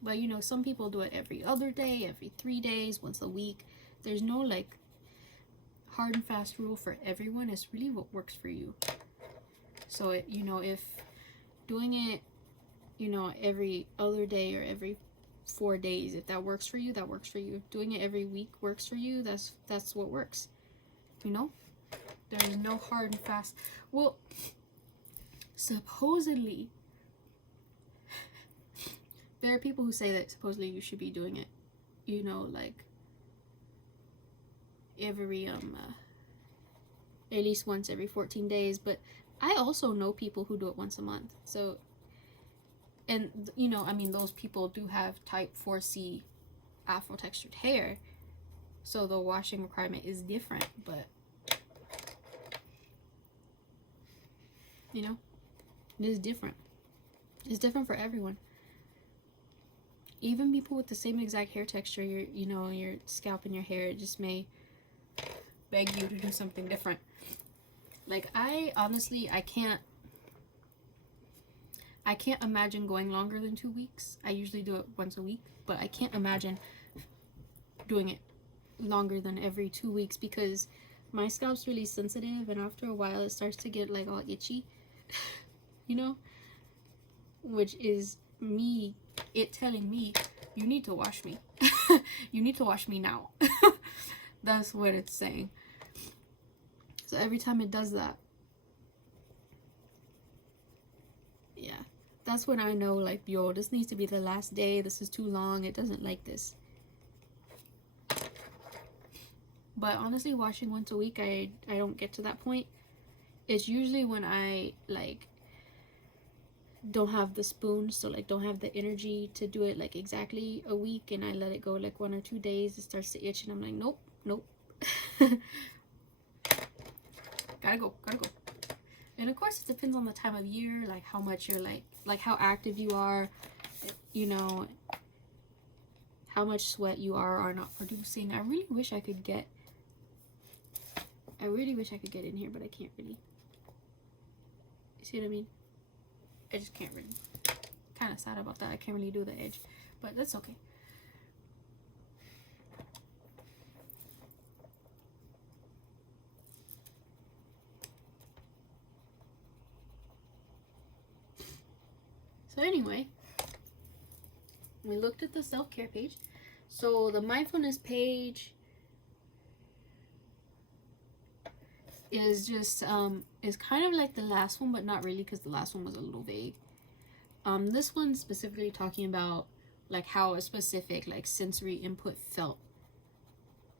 But you know, some people do it every other day, every 3 days, once a week. There's no like hard and fast rule for everyone. It's really what works for you. So it, you know, if doing it, you know, every other day or every 4 days, if that works for you, that works for you. Doing it every week works for you, that's what works, you know. There's no hard and fast. Well, supposedly there are people who say that supposedly you should be doing it, you know, like every at least once every 14 days. But I also know people who do it once a month. So, and you know, I mean, those people do have type 4C afro textured hair, so the washing requirement is different, but you know, it is different. It's different for everyone. Even people with the same exact hair texture, you know, your scalp and your hair, it just may beg you to do something different. Like I honestly, I can't imagine going longer than 2 weeks. I usually do it once a week, but I can't imagine doing it longer than every 2 weeks, because my scalp's really sensitive, and after a while it starts to get like all itchy, you know, which is it telling me, you need to wash me. You need to wash me now. That's what it's saying. So every time it does that, yeah, that's when I know, like, yo, this needs to be the last day. This is too long. It doesn't like this. But honestly, washing once a week, I don't get to that point. It's usually when I like don't have the spoon, so like don't have the energy to do it like exactly a week, and I let it go like 1 or 2 days. It starts to itch, and I'm like, nope. gotta go. And of course it depends on the time of year, like how much you're like how active you are, you know, how much sweat you are or not producing. I really wish I could get in here, but I can't really. You see what I mean? I just can't really. Kind of sad about that. I can't really do the edge, but that's okay. So anyway, we looked at the self-care page. So the mindfulness page is just is kind of like the last one, but not really, because the last one was a little vague. This one's specifically talking about like how a specific like sensory input felt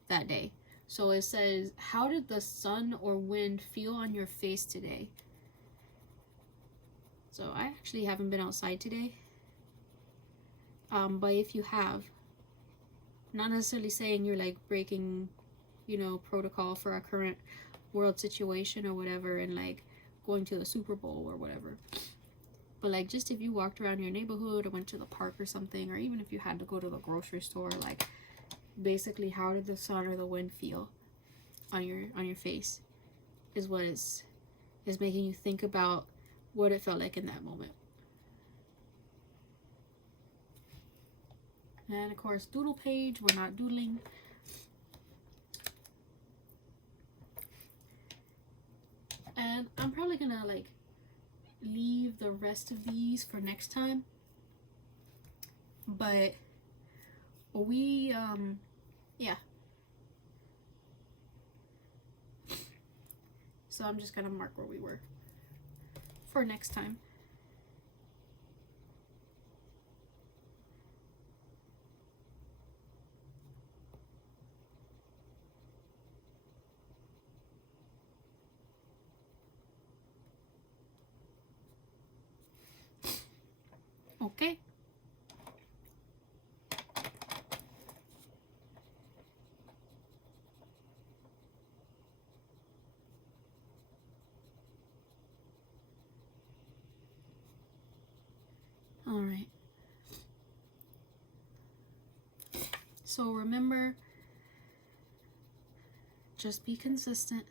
that day. So it says, how did the sun or wind feel on your face today? So I actually haven't been outside today. But if you have, not necessarily saying you're like breaking, you know, protocol for our current world situation or whatever, and like going to the Super Bowl or whatever, but like just if you walked around your neighborhood or went to the park or something, or even if you had to go to the grocery store, like basically how did the sun or the wind feel on your face is what is making you think about what it felt like in that moment. And of course, doodle page, we're not doodling. And I'm probably gonna like leave the rest of these for next time. But we, yeah. So I'm just gonna mark where we were for next time. Okay. All right. So remember, just be consistent.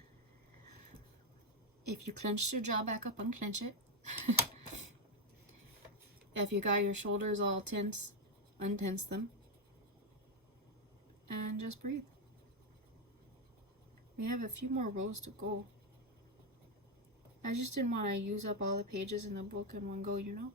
If you clenched your jaw back up, unclench it. If you got your shoulders all tense, untense them. And just breathe. We have a few more rows to go. I just didn't want to use up all the pages in the book in one go, you know?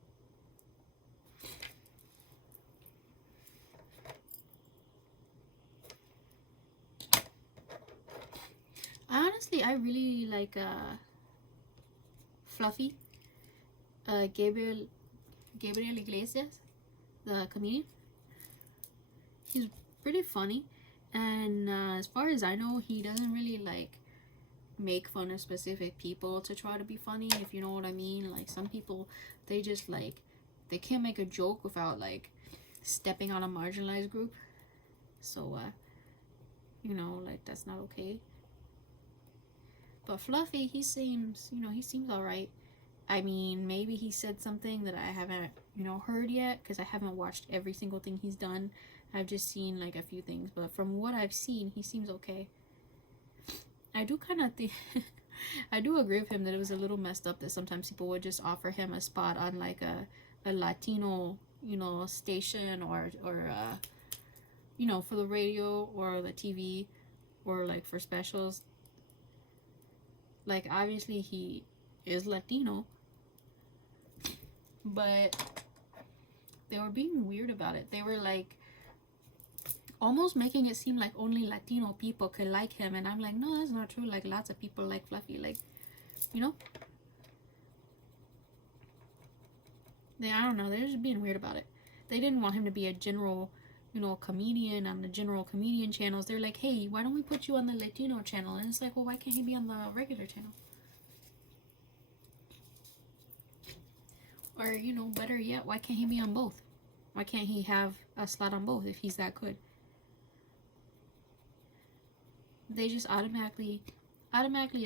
Honestly, I really like Fluffy, Gabriel Iglesias, the comedian. He's pretty funny, and as far as I know, he doesn't really like make fun of specific people to try to be funny, if you know what I mean. Like some people, they just like, they can't make a joke without like stepping on a marginalized group. So you know, like that's not okay. But Fluffy, he seems, you know, he seems all right. I mean, maybe he said something that I haven't, you know, heard yet, because I haven't watched every single thing he's done. I've just seen like a few things, but from what I've seen, he seems okay. I do kind of think, I do agree with him that it was a little messed up that sometimes people would just offer him a spot on like a Latino, you know, station or you know, for the radio or the TV or like for specials. Like obviously he is Latino, but they were being weird about it. They were like almost making it seem like only Latino people could like him, and I'm like, no, that's not true. Like lots of people like Fluffy, like, you know. I don't know, they're just being weird about it. They didn't want him to be a general, you know, comedian on the general comedian channels. They're like, hey, why don't we put you on the Latino channel? And it's like, well, why can't he be on the regular channel? Or, you know, better yet, why can't he be on both? Why can't he have a slot on both if he's that good? They just automatically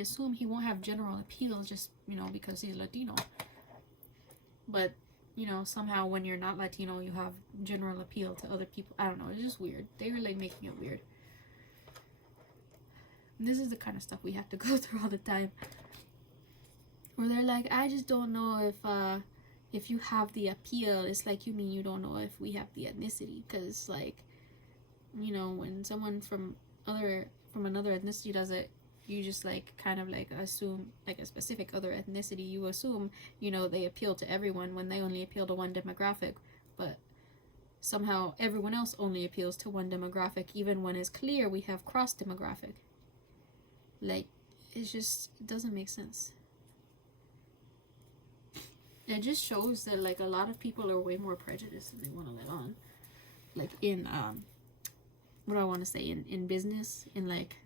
assume he won't have general appeal just, you know, because he's Latino. But, you know, somehow when you're not Latino, you have general appeal to other people. I don't know, it's just weird. They were like making it weird. And this is the kind of stuff we have to go through all the time. Where they're like, I just don't know if you have the appeal. It's like, you mean you don't know if we have the ethnicity? Because, like, you know, when someone from another ethnicity does it, you just like kind of like assume like a specific other ethnicity. You assume, you know, they appeal to everyone when they only appeal to one demographic, but somehow everyone else only appeals to one demographic, even when it's clear we have cross demographic. Like, it doesn't make sense. It just shows that like a lot of people are way more prejudiced than they want to let on. Like in what do I want to say, in business, in like,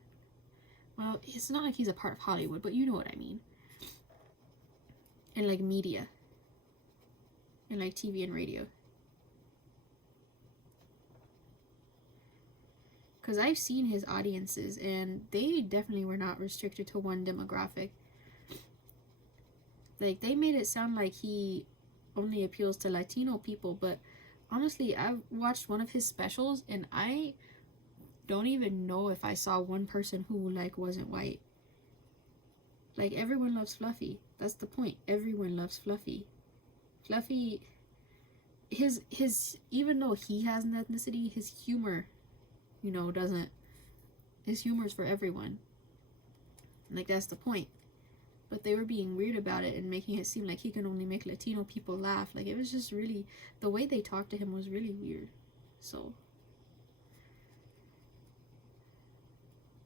well, it's not like he's a part of Hollywood, but you know what I mean. In like media, in like TV and radio. Because I've seen his audiences and they definitely were not restricted to one demographic. Like, they made it sound like he only appeals to Latino people, but honestly, I've watched one of his specials and I don't even know if I saw one person who like wasn't white. Like, everyone loves Fluffy. That's the point. Everyone loves Fluffy. Fluffy, his even though he has an ethnicity, his humor, you know, doesn't. His humor is for everyone. Like, that's the point. But they were being weird about it and making it seem like he can only make Latino people laugh. Like, it was just really, the way they talked to him was really weird. So,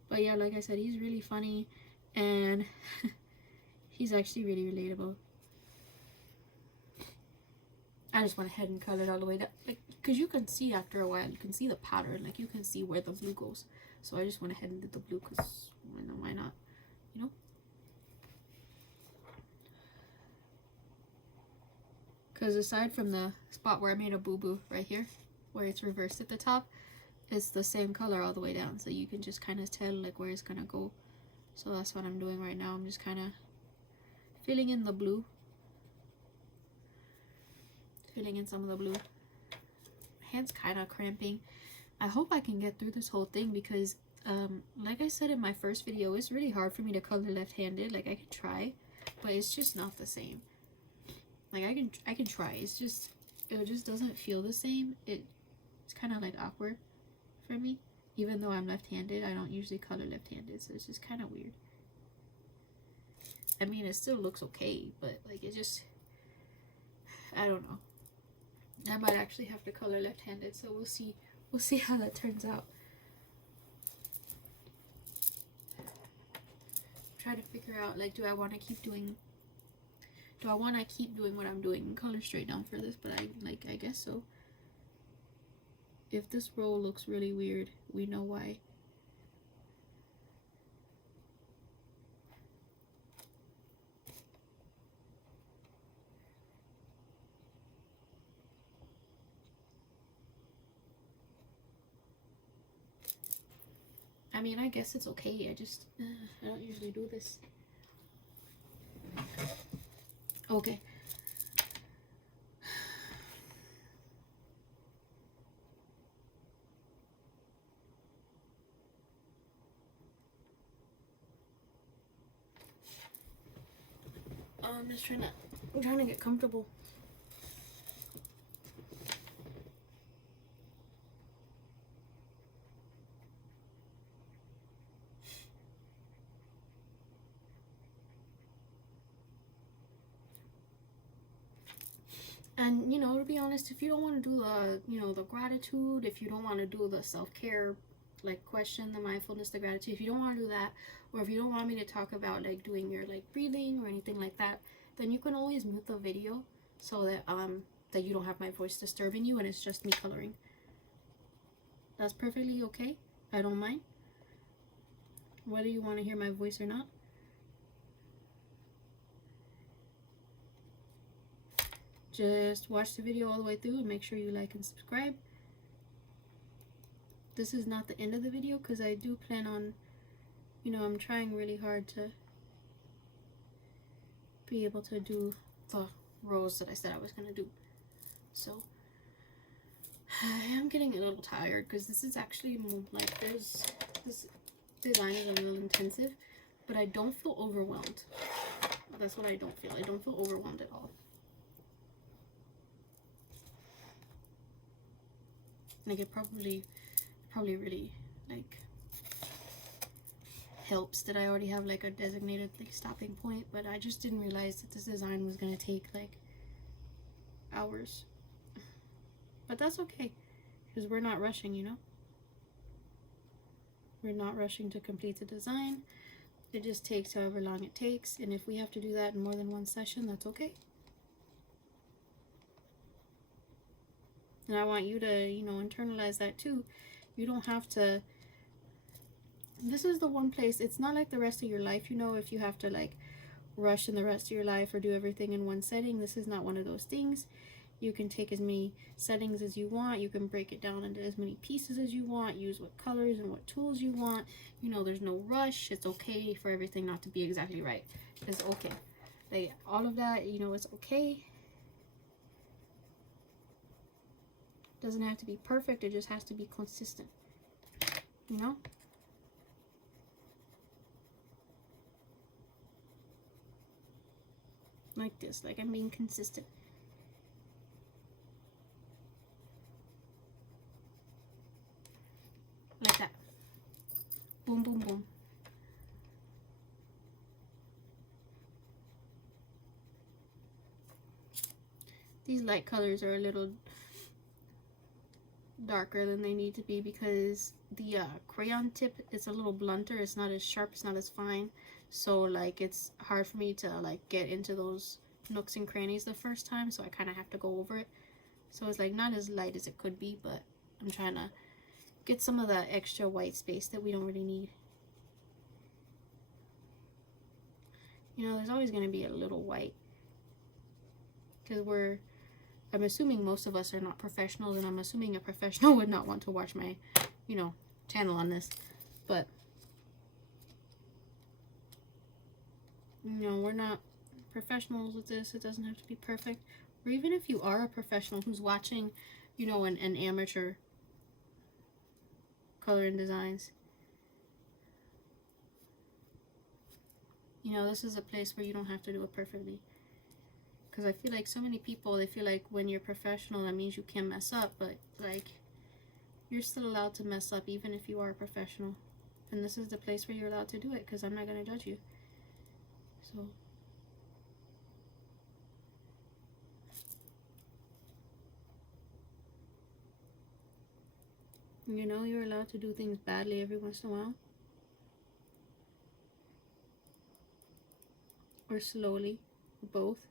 but yeah, like I said, he's really funny, and he's actually really relatable. I just went ahead and colored all the way down, like, because you can see after a while, you can see the pattern, like, you can see where the blue goes. So I just went ahead and did the blue, because why not, you know? Because aside from the spot where I made a boo-boo right here, where it's reversed at the top, it's the same color all the way down. So you can just kind of tell like where it's going to go. So that's what I'm doing right now. I'm just kind of filling in the blue. Filling in some of the blue. My hand's kind of cramping. I hope I can get through this whole thing because, like I said in my first video, it's really hard for me to color left-handed. Like, I can try, but it's just not the same. Like, I can try. It's just, it just doesn't feel the same. It's kind of like awkward for me. Even though I'm left-handed, I don't usually color left-handed, so it's just kind of weird. I mean, it still looks okay, but like, it just, I don't know. I might actually have to color left-handed, so we'll see. We'll see how that turns out. Try to figure out, like, do I want to keep doing what I'm doing and color straight down for this? But I guess so. If this roll looks really weird, we know why. I mean, I guess it's okay. I just, I don't usually do this. Okay. I'm just trying to get comfortable. And, you know, to be honest, if you don't want to do the, you know, the gratitude, if you don't want to do the self-care, like, question, the mindfulness, the gratitude, if you don't want to do that, or if you don't want me to talk about, like, doing your, like, breathing or anything like that, then you can always mute the video so that, that you don't have my voice disturbing you and it's just me coloring. That's perfectly okay. I don't mind. Whether you want to hear my voice or not. Just watch the video all the way through and make sure you like and subscribe. This is not the end of the video because I do plan on, you know, I'm trying really hard to be able to do the rows that I said I was going to do. So, I am getting a little tired because this is actually, like, this design is a little intensive, but I don't feel overwhelmed. That's what I don't feel. I don't feel overwhelmed at all. Like, it probably really, like, helps that I already have, like, a designated, like, stopping point, but I just didn't realize that this design was gonna take, like, hours. But that's okay, because we're not rushing, you know? We're not rushing to complete the design. It just takes however long it takes, and if we have to do that in more than one session, that's okay. And I want you to, you know, internalize that too. You don't have to, this is the one place, it's not like the rest of your life, you know, if you have to, like, rush in the rest of your life or do everything in one setting. This is not one of those things. You can take as many settings as you want. You can break it down into as many pieces as you want. Use what colors and what tools you want. You know, there's no rush. It's okay for everything not to be exactly right. It's okay. Like, all of that, you know, it's okay. Doesn't have to be perfect, it just has to be consistent, you know? Like this, like I'm being consistent. Like that. Boom, boom, boom. These light colors are a little darker than they need to be because the crayon tip is a little blunter. It's not as sharp, it's not as fine. So like it's hard for me to like get into those nooks and crannies the first time, so I kind of have to go over it. So it's like not as light as it could be, but I'm trying to get some of that extra white space that we don't really need. You know, there's always going to be a little white because I'm assuming most of us are not professionals, and I'm assuming a professional would not want to watch my, you know, channel on this. But, you know, we're not professionals with this. It doesn't have to be perfect. Or even if you are a professional who's watching, you know, an amateur color and designs. You know, this is a place where you don't have to do it perfectly. Because I feel like so many people, they feel like when you're professional, that means you can't mess up. But, like, you're still allowed to mess up even if you are a professional. And this is the place where you're allowed to do it because I'm not going to judge you. So, you know, you're allowed to do things badly every once in a while. Or slowly. Both.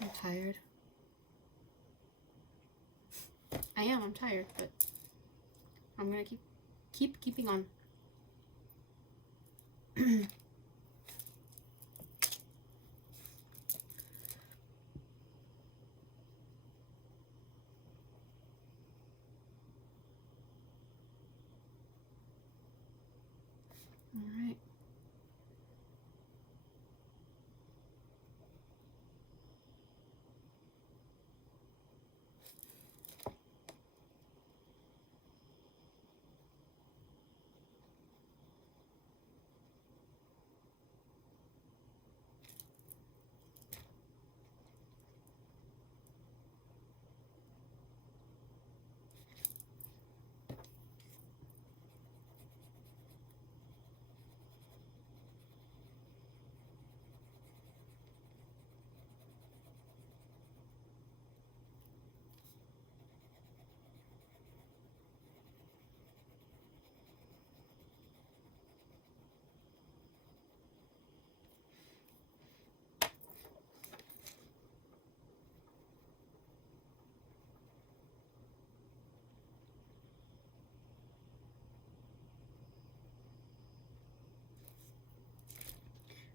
I'm tired. I'm tired, but I'm gonna keeping on. Alright.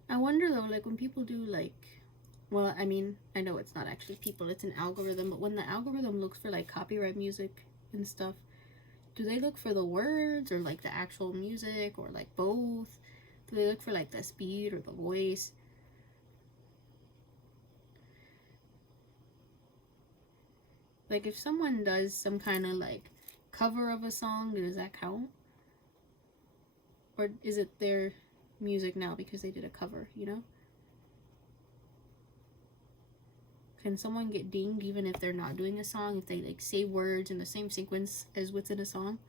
I wonder though, like when people do like, well, I mean, I know it's not actually people, it's an algorithm, but when the algorithm looks for like copyright music and stuff, do they look for the words or like the actual music or like both? Do they look for like the speed or the voice? Like if someone does some kind of like cover of a song, does that count? Or is it their music now because they did a cover, you know? Can someone get dinged even if they're not doing a song, if they like say words in the same sequence as what's in a song?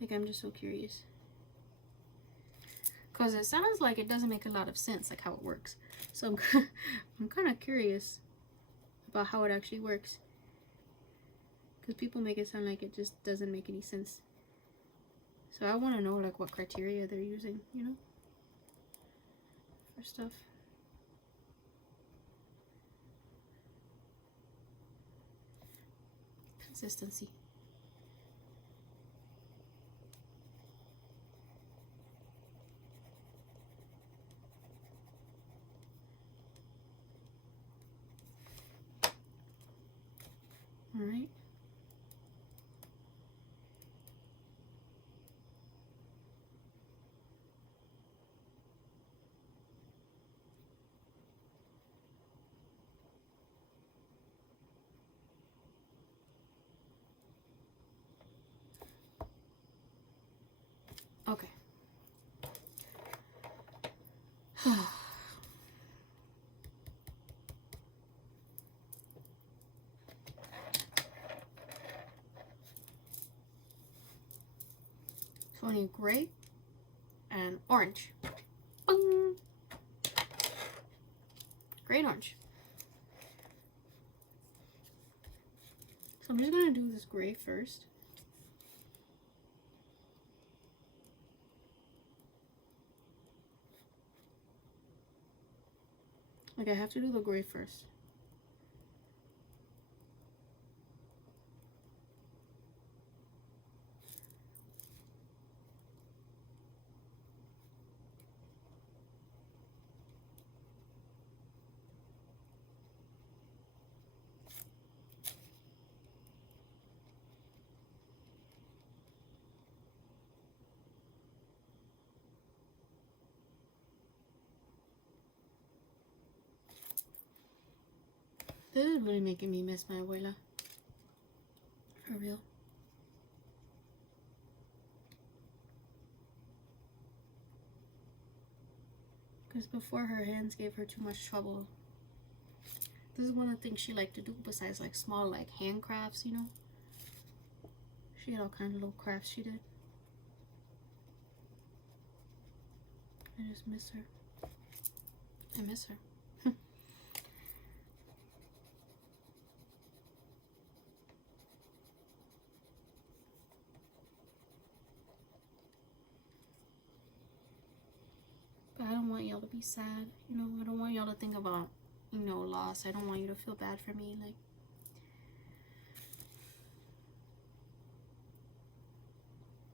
Like, I'm just so curious. Because it sounds like it doesn't make a lot of sense, like how it works. So I'm kind of curious about how it actually works. Because people make it sound like it just doesn't make any sense. So I want to know like what criteria they're using, you know, for stuff. Consistency. All right. Okay. So I need gray and orange. Boom. Gray and orange. So I'm just gonna do this gray first. Like I have to do the gray first. This is really making me miss my abuela. For real. Because before her hands gave her too much trouble. This is one of the things she liked to do besides like small like handcrafts, you know. She had all kinds of little crafts she did. I just miss her. I miss her. But I don't want y'all to be sad, you know. I don't want y'all to think about, you know, loss. I don't want you to feel bad for me. Like,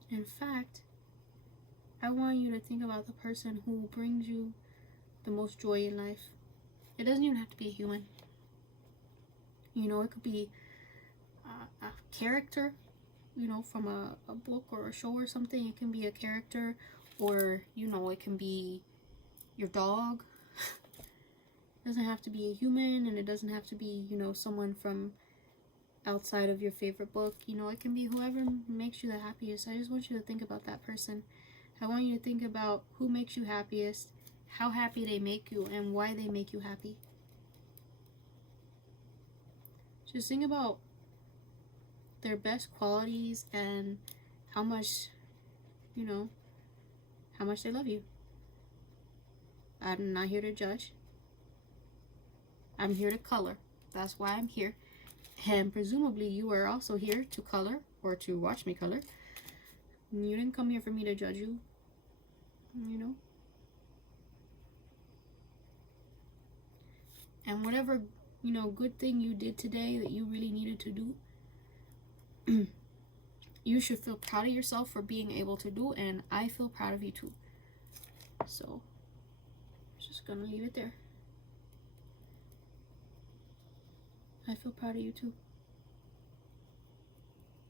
in fact, I want you to think about the person who brings you the most joy in life. It doesn't even have to be a human. You know, it could be a character, you know, from a book or a show or something. It can be a character, or, you know, it can be your dog. It doesn't have to be a human, and it doesn't have to be, you know, someone from outside of your favorite book. You know, it can be whoever makes you the happiest. I just want you to think about that person. I want you to think about who makes you happiest, how happy they make you, and why they make you happy. Just think about their best qualities and how much, you know, how much they love you. I'm not here to judge. I'm here to color. That's why I'm here. And presumably you are also here to color or to watch me color. You didn't come here for me to judge you, you know. And whatever, you know, good thing you did today that you really needed to do, you should feel proud of yourself for being able to do, and I feel proud of you too. So, just gonna leave it there. I feel proud of you too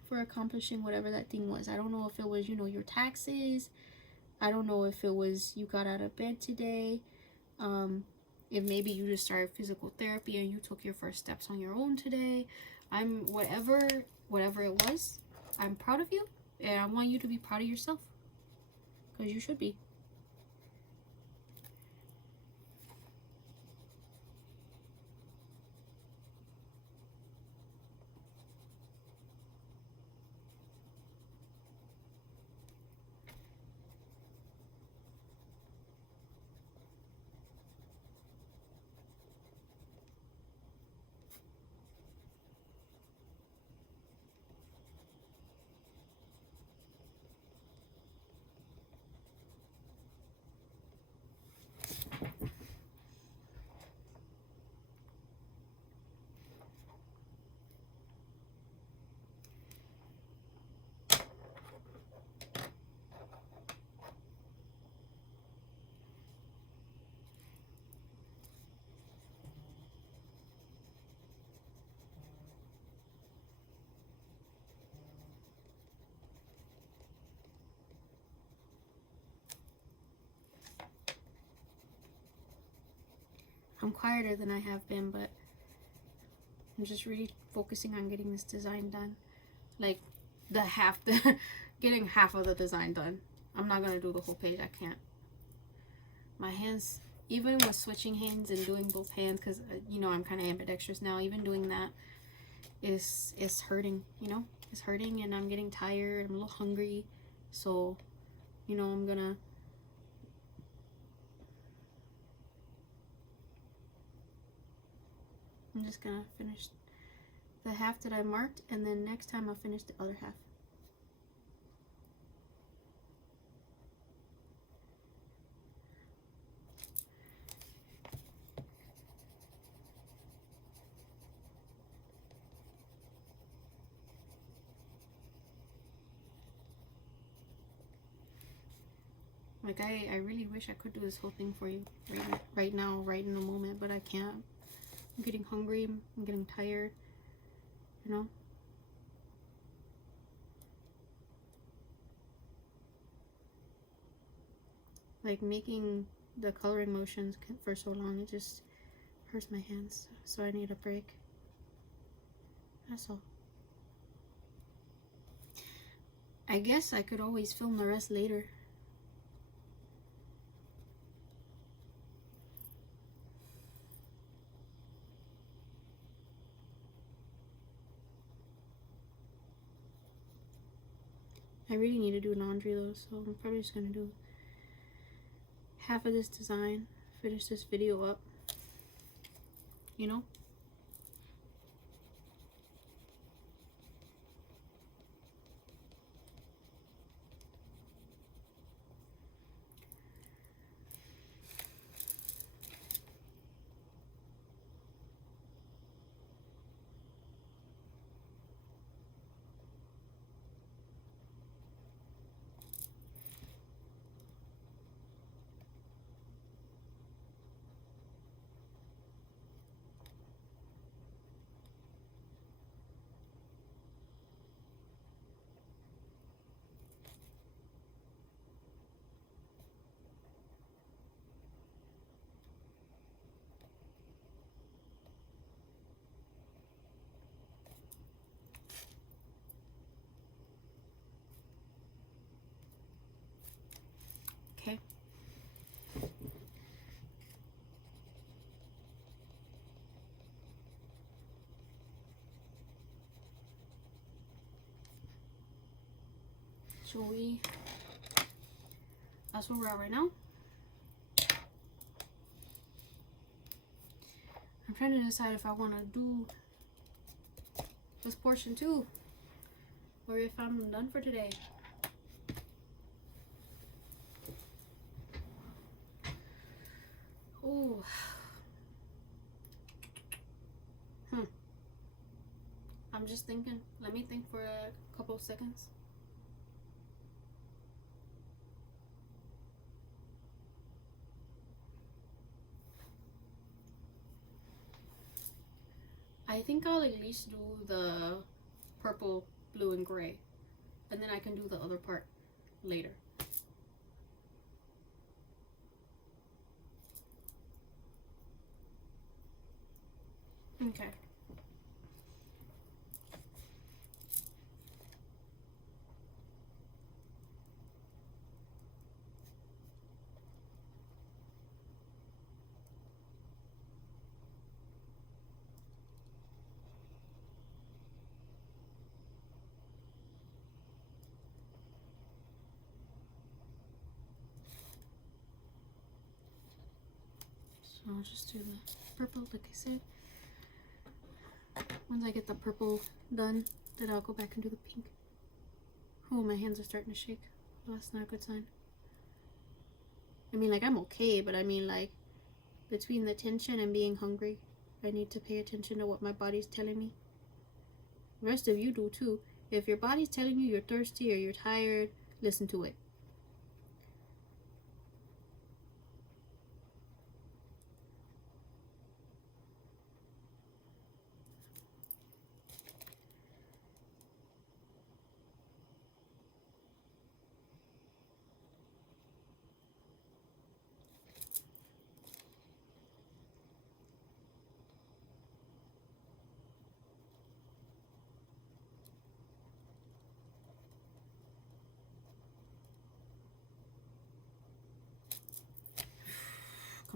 for accomplishing whatever that thing was. I don't know if it was, you know, your taxes. I don't know if it was you got out of bed today. If maybe you just started physical therapy and you took your first steps on your own today. Whatever it was, I'm proud of you, and I want you to be proud of yourself, because you should be. I'm quieter than I have been, but I'm just really focusing on getting this design done. Like, getting half of the design done. I'm not gonna do the whole page. I can't. My hands, even with switching hands and doing both hands, because you know I'm kind of ambidextrous now. Even doing that is hurting. You know, it's hurting, and I'm getting tired. I'm a little hungry, so you know I'm just gonna finish the half that I marked, and then next time I'll finish the other half. Like, I really wish I could do this whole thing for you right now, right in the moment, but I can't. I'm getting hungry, I'm getting tired, you know? Like, making the coloring motions for so long, it just hurts my hands, so I need a break. That's all. I guess I could always film the rest later. I really need to do laundry though, so I'm probably just gonna do half of this design, finish this video up, you know? Okay. That's where we're at right now. I'm trying to decide if I want to do this portion too, or if I'm done for today. Oh. I'm just thinking. Let me think for a couple of seconds. I think I'll at least do the purple, blue, and gray, and then I can do the other part later. Okay. So I'll just do the purple, like I said. Once I get the purple done, then I'll go back and do the pink. Oh, my hands are starting to shake. Oh, that's not a good sign. I mean, like, I'm okay, but I mean, like, between the tension and being hungry, I need to pay attention to what my body's telling me. The rest of you do too. If your body's telling you you're thirsty or you're tired, listen to it.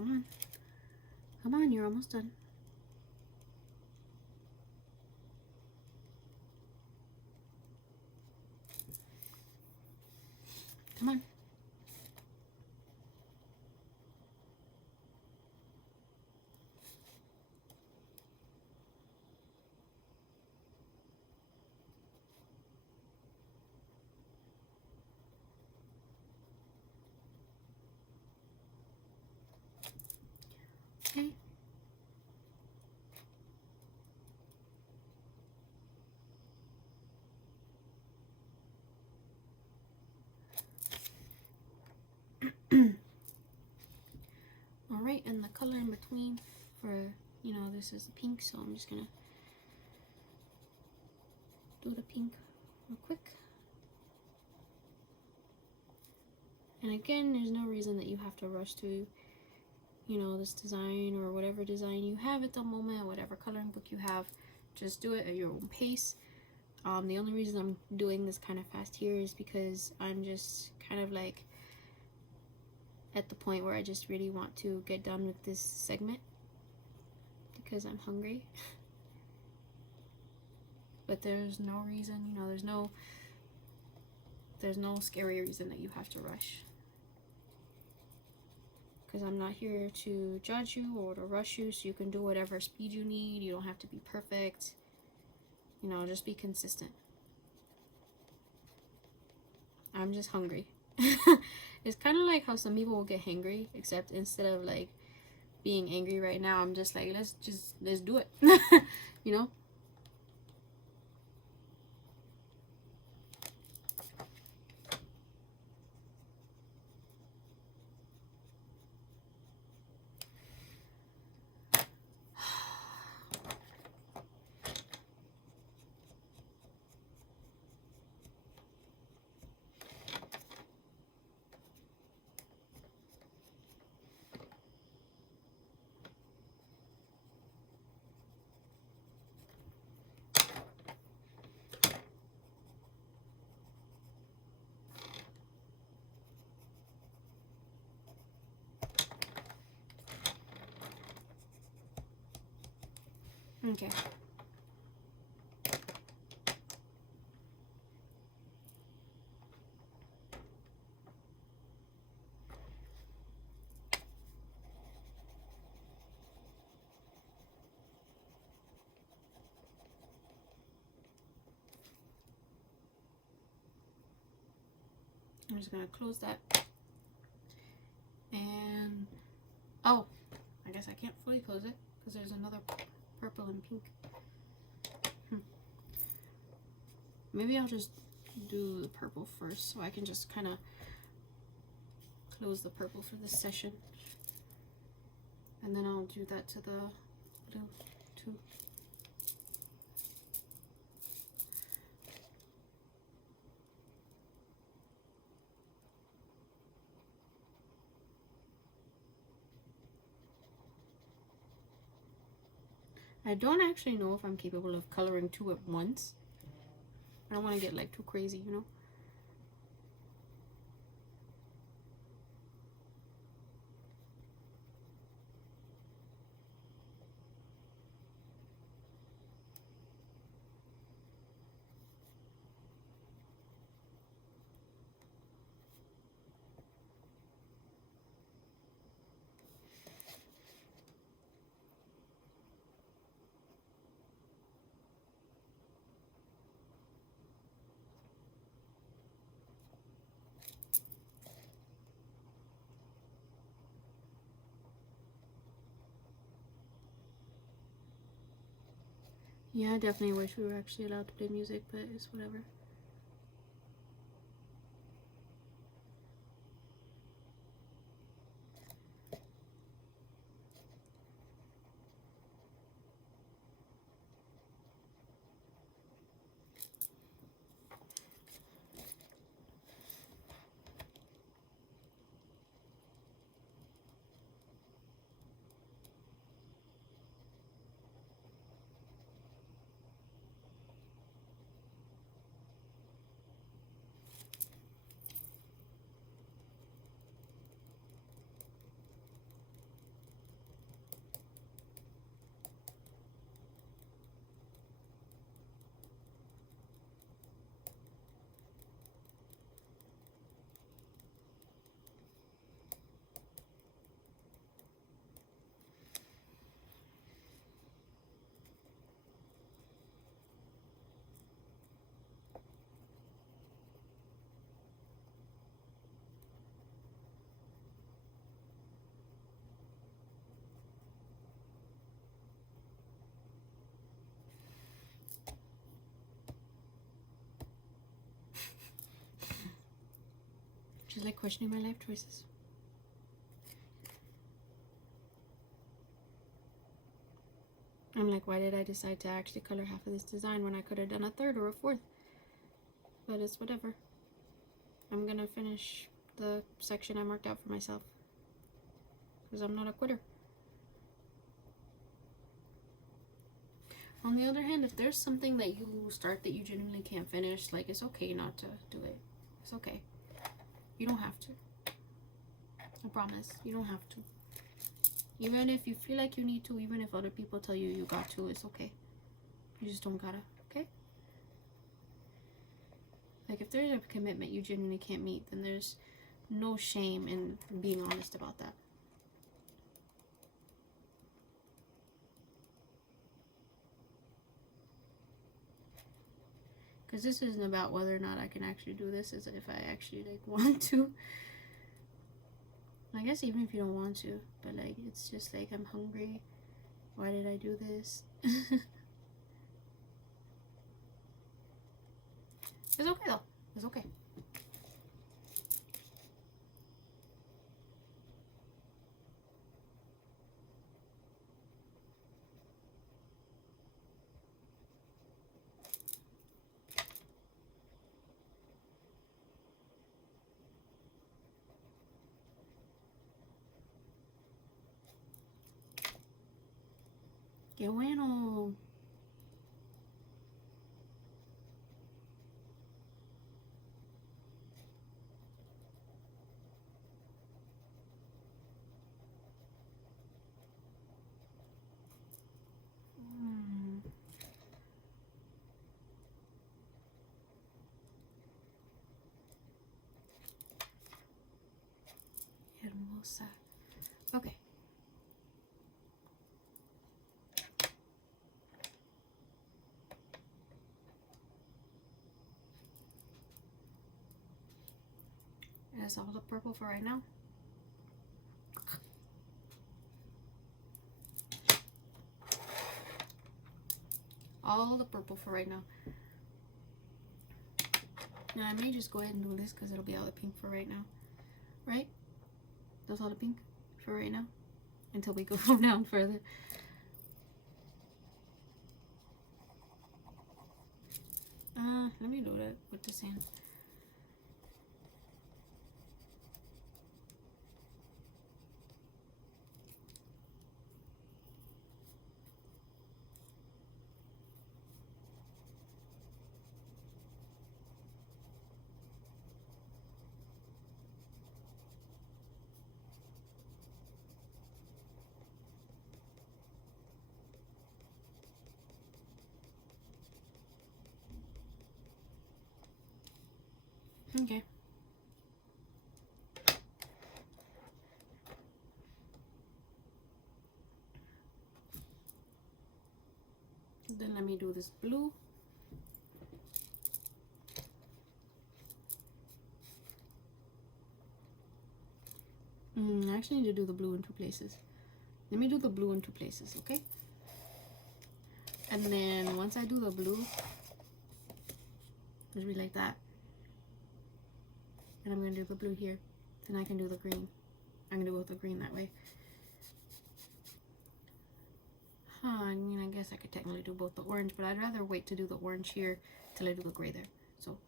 Come on. Come on, you're almost done. Come on. Okay. Alright, and the color in between for, you know, this is the pink, so I'm just gonna do the pink real quick. And again, there's no reason that you have to rush to, you know, this design or whatever design you have at the moment, whatever coloring book you have. Just do it at your own pace. The only reason I'm doing this kind of fast here is because I'm just kind of like at the point where I just really want to get done with this segment because I'm hungry. But there's no reason, you know, there's no scary reason that you have to rush. Because I'm not here to judge you or to rush you, so you can do whatever speed you need. You don't have to be perfect. You know, just be consistent. I'm just hungry. It's kind of like how some people will get hangry, except instead of like being angry right now, I'm just like, let's do it. You know? Okay. I'm just gonna close that. And oh, I guess I can't fully close it because there's another purple and pink. Maybe I'll just do the purple first so I can just kind of close the purple for this session. And then I'll do that to the blue too. I don't actually know if I'm capable of coloring two at once. I don't want to get like too crazy, you know? Yeah, I definitely wish we were actually allowed to play music, but it's whatever. Just like questioning my life choices. I'm like, why did I decide to actually color half of this design when I could have done a third or a fourth? But it's whatever. I'm gonna finish the section I marked out for myself, because I'm not a quitter. On the other hand, if there's something that you start that you genuinely can't finish, like, it's okay not to do it. It's okay. You don't have to. I promise. You don't have to. Even if you feel like you need to, even if other people tell you you got to, it's okay. You just don't gotta, okay? Like, if there's a commitment you genuinely can't meet, then there's no shame in being honest about that. Because this isn't about whether or not I can actually do this, it's if I actually, like, want to. I guess even if you don't want to, but, like, it's just like, I'm hungry. Why did I do this? It's okay, though. It's okay. Qué bueno. Hermosa. Okay. That's all the purple for right now. All the purple for right now. Now I may just go ahead and do this because it'll be all the pink for right now. Right? That's all the pink for right now. Until we go down further. Let me do that with the sand. Okay. Then let me do this blue. I actually need to do the blue in two places. Let me do the blue in two places, okay? And then once I do the blue, it'll be like that. And I'm going to do the blue here. Then I can do the green. I'm going to go with the green that way. I mean, I guess I could technically do both the orange, but I'd rather wait to do the orange here till I do the gray there. So,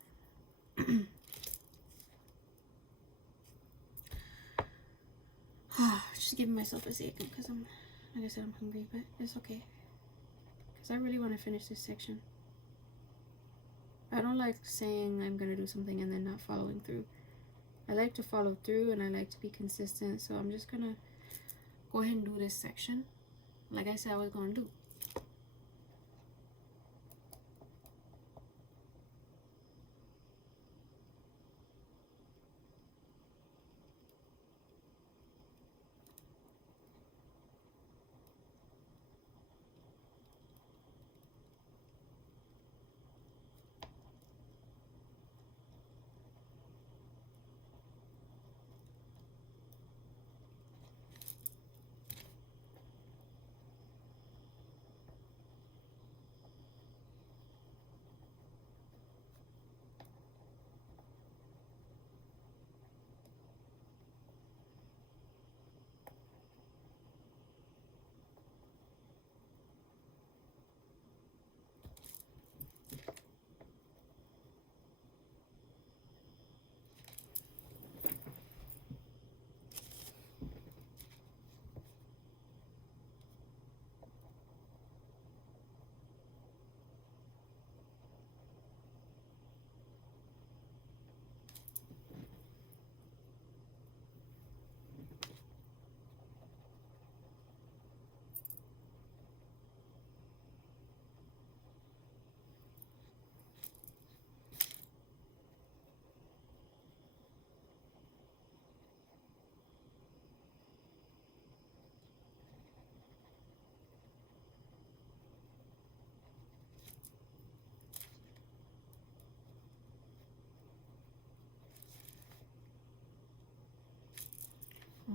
just giving myself a second because I'm, like I said, I'm hungry, but it's okay. Because I really want to finish this section. I don't like saying I'm going to do something and then not following through. I like to follow through and I like to be consistent, so I'm just going to go ahead and do this section like I said I was going to do.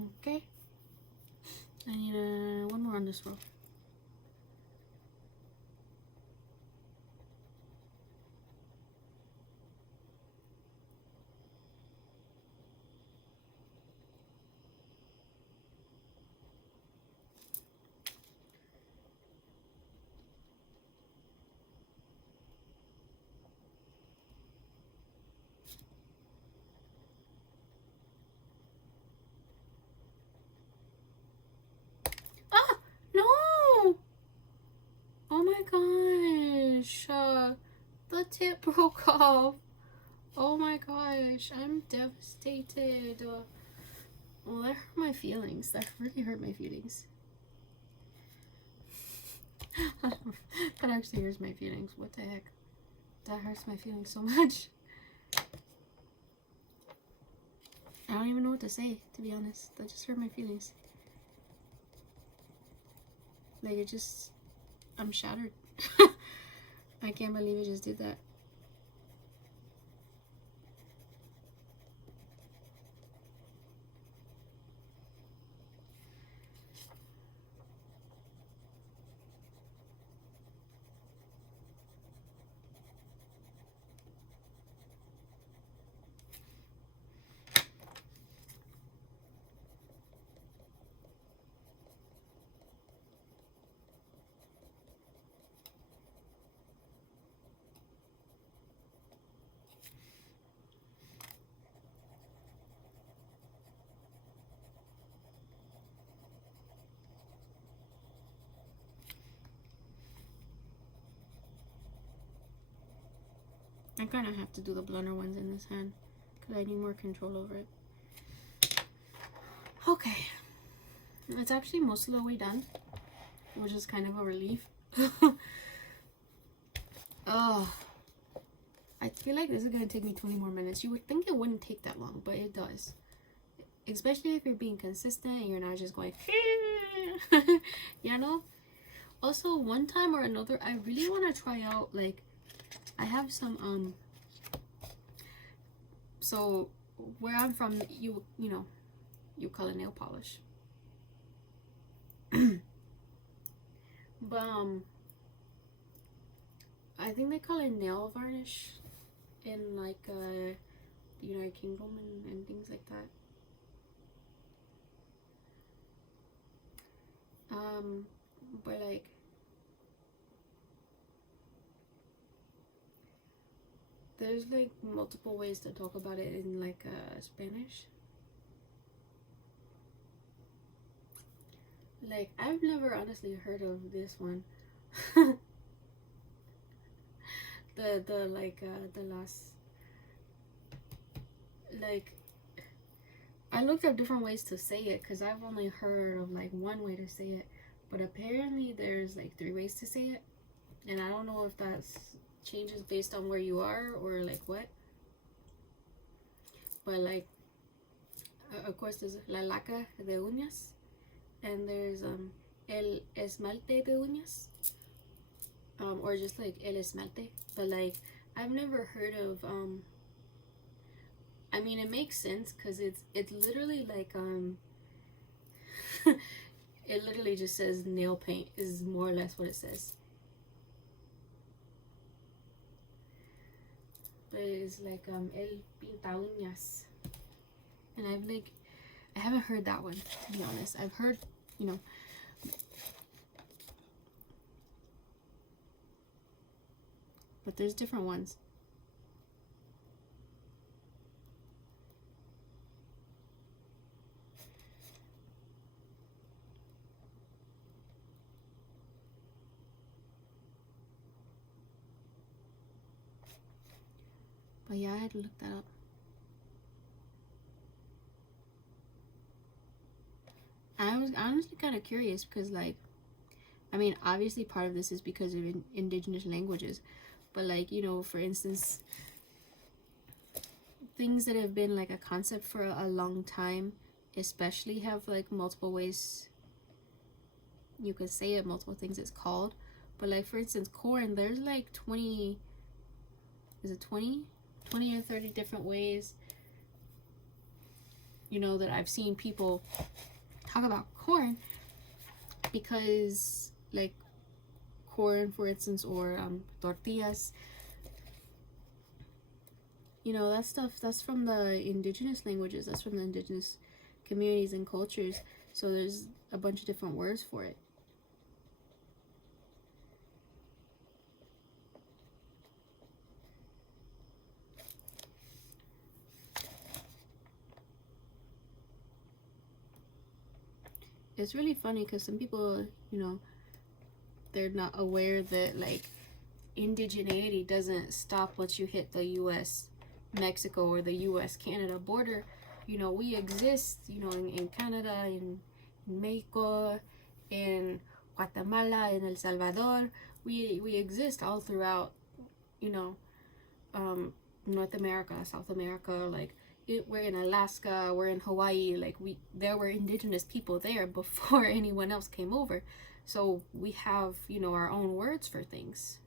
Okay. I need one more on this row. Ah! No! Oh my gosh. The tip broke off. Oh my gosh. I'm devastated. Well, that hurt my feelings. That really hurt my feelings. That actually hurts my feelings. What the heck? That hurts my feelings so much. I don't even know what to say, to be honest. That just hurt my feelings. Like, it just... I'm shattered. I can't believe it just did that. I kind of have to do the blunter ones in this hand because I need more control over it. Okay. It's actually most of the way done, which is kind of a relief. Oh, I feel like this is going to take me 20 more minutes. You would think it wouldn't take that long, but it does. Especially if you're being consistent and you're not just going, you know? Also, one time or another, I really want to try out, like, I have some, so where I'm from, you know, you call it nail polish. But, I think they call it nail varnish in, like, the United Kingdom and things like that. But, like, there's, like, multiple ways to talk about it in, like, Spanish. Like, I've never honestly heard of this one. the last, like, I looked up different ways to say it because I've only heard of, like, one way to say it. But apparently there's, like, 3 ways to say it. And I don't know if that's changes based on where you are or, like, what. But, like, of course, there's la laca de uñas. And there's, el esmalte de uñas. Or just, like, el esmalte. But, like, I've never heard of, I mean, it makes sense because it's literally, like, it literally just says nail paint is more or less what it says. But it's like, el pinta uñas. And I haven't heard that one, to be honest. I've heard, you know, but there's different ones. But yeah, I had to look that up. I was honestly kind of curious because, like, I mean, obviously part of this is because of indigenous languages. But, like, you know, for instance, things that have been, like, a concept for a long time, especially have, like, multiple ways you could say it, multiple things it's called. But, like, for instance, corn, there's, like, 20, is it 20? 20 or 30 different ways you know, that I've seen people talk about corn, because like corn, for instance, or tortillas, you know, that stuff, that's from the indigenous languages, that's from the indigenous communities and cultures. So there's a bunch of different words for it. It's really funny because some people, you know, they're not aware that like indigeneity doesn't stop once you hit the US Mexico or the US Canada border. You know, we exist, you know, in Canada, in Mexico, in Guatemala, in El Salvador. We exist all throughout, you know, North America, South America, like we're in Alaska, we're in Hawaii, like there were indigenous people there before anyone else came over. So we have, you know, our own words for things.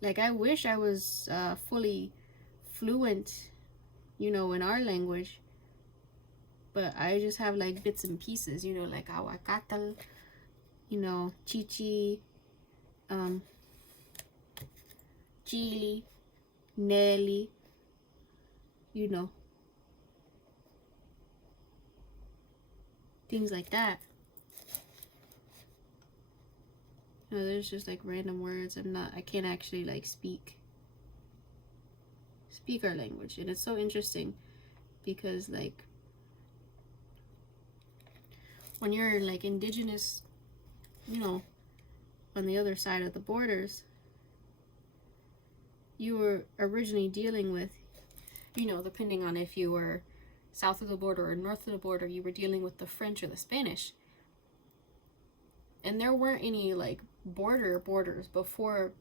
Like, I wish I was fully fluent, you know, in our language, but I just have like bits and pieces, you know, like aguacatl, you know, chichi, chili, Nelly, you know, things like that. You know, there's just like random words. I can't actually like speak our language. And it's so interesting because like when you're like indigenous, you know, on the other side of the borders, you were originally dealing with, you know, depending on if you were south of the border or north of the border, you were dealing with the French or the Spanish. And there weren't any like borders before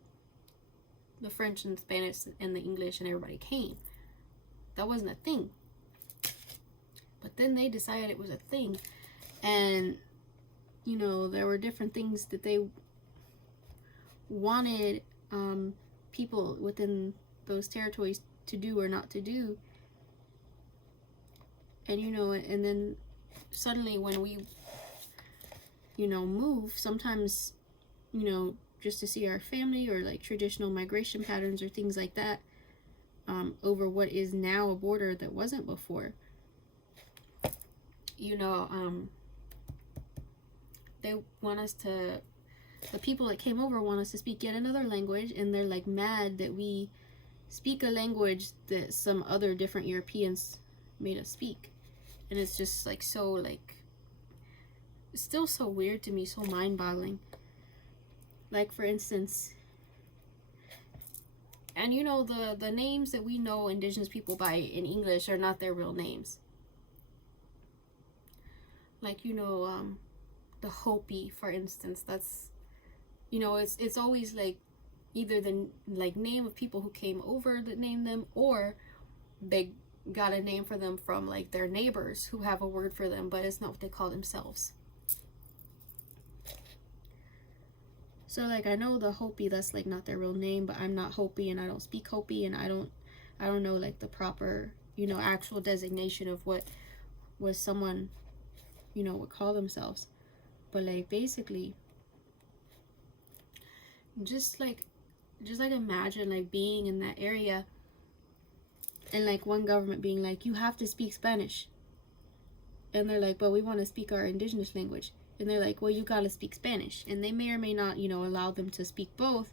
the French and Spanish and the English and everybody came. That wasn't a thing. But then they decided it was a thing. And, you know, there were different things that they wanted people within those territories to do or not to do. And, you know, and then suddenly when we, you know, move, sometimes, you know, just to see our family or like traditional migration patterns or things like that, over what is now a border that wasn't before. You know, they want us to, the people that came over want us to speak yet another language, and they're like mad that we speak a language that some other different Europeans made us speak. And it's just like so like, it's still so weird to me, so mind-boggling. Like, for instance, and you know, the names that we know indigenous people by in English are not their real names. Like, you know, the Hopi, for instance, that's, you know, it's always like either the like name of people who came over that named them, or they got a name for them from like their neighbors who have a word for them, but it's not what they call themselves. So like, I know the Hopi, that's like not their real name, but I'm not Hopi and I don't speak Hopi, and I don't know like the proper, you know, actual designation of what was someone, you know, would call themselves. But like, basically, just like imagine like being in that area and like one government being like, you have to speak Spanish, and they're like, but we want to speak our indigenous language. And they're like, well, you gotta speak Spanish. And they may or may not, you know, allow them to speak both,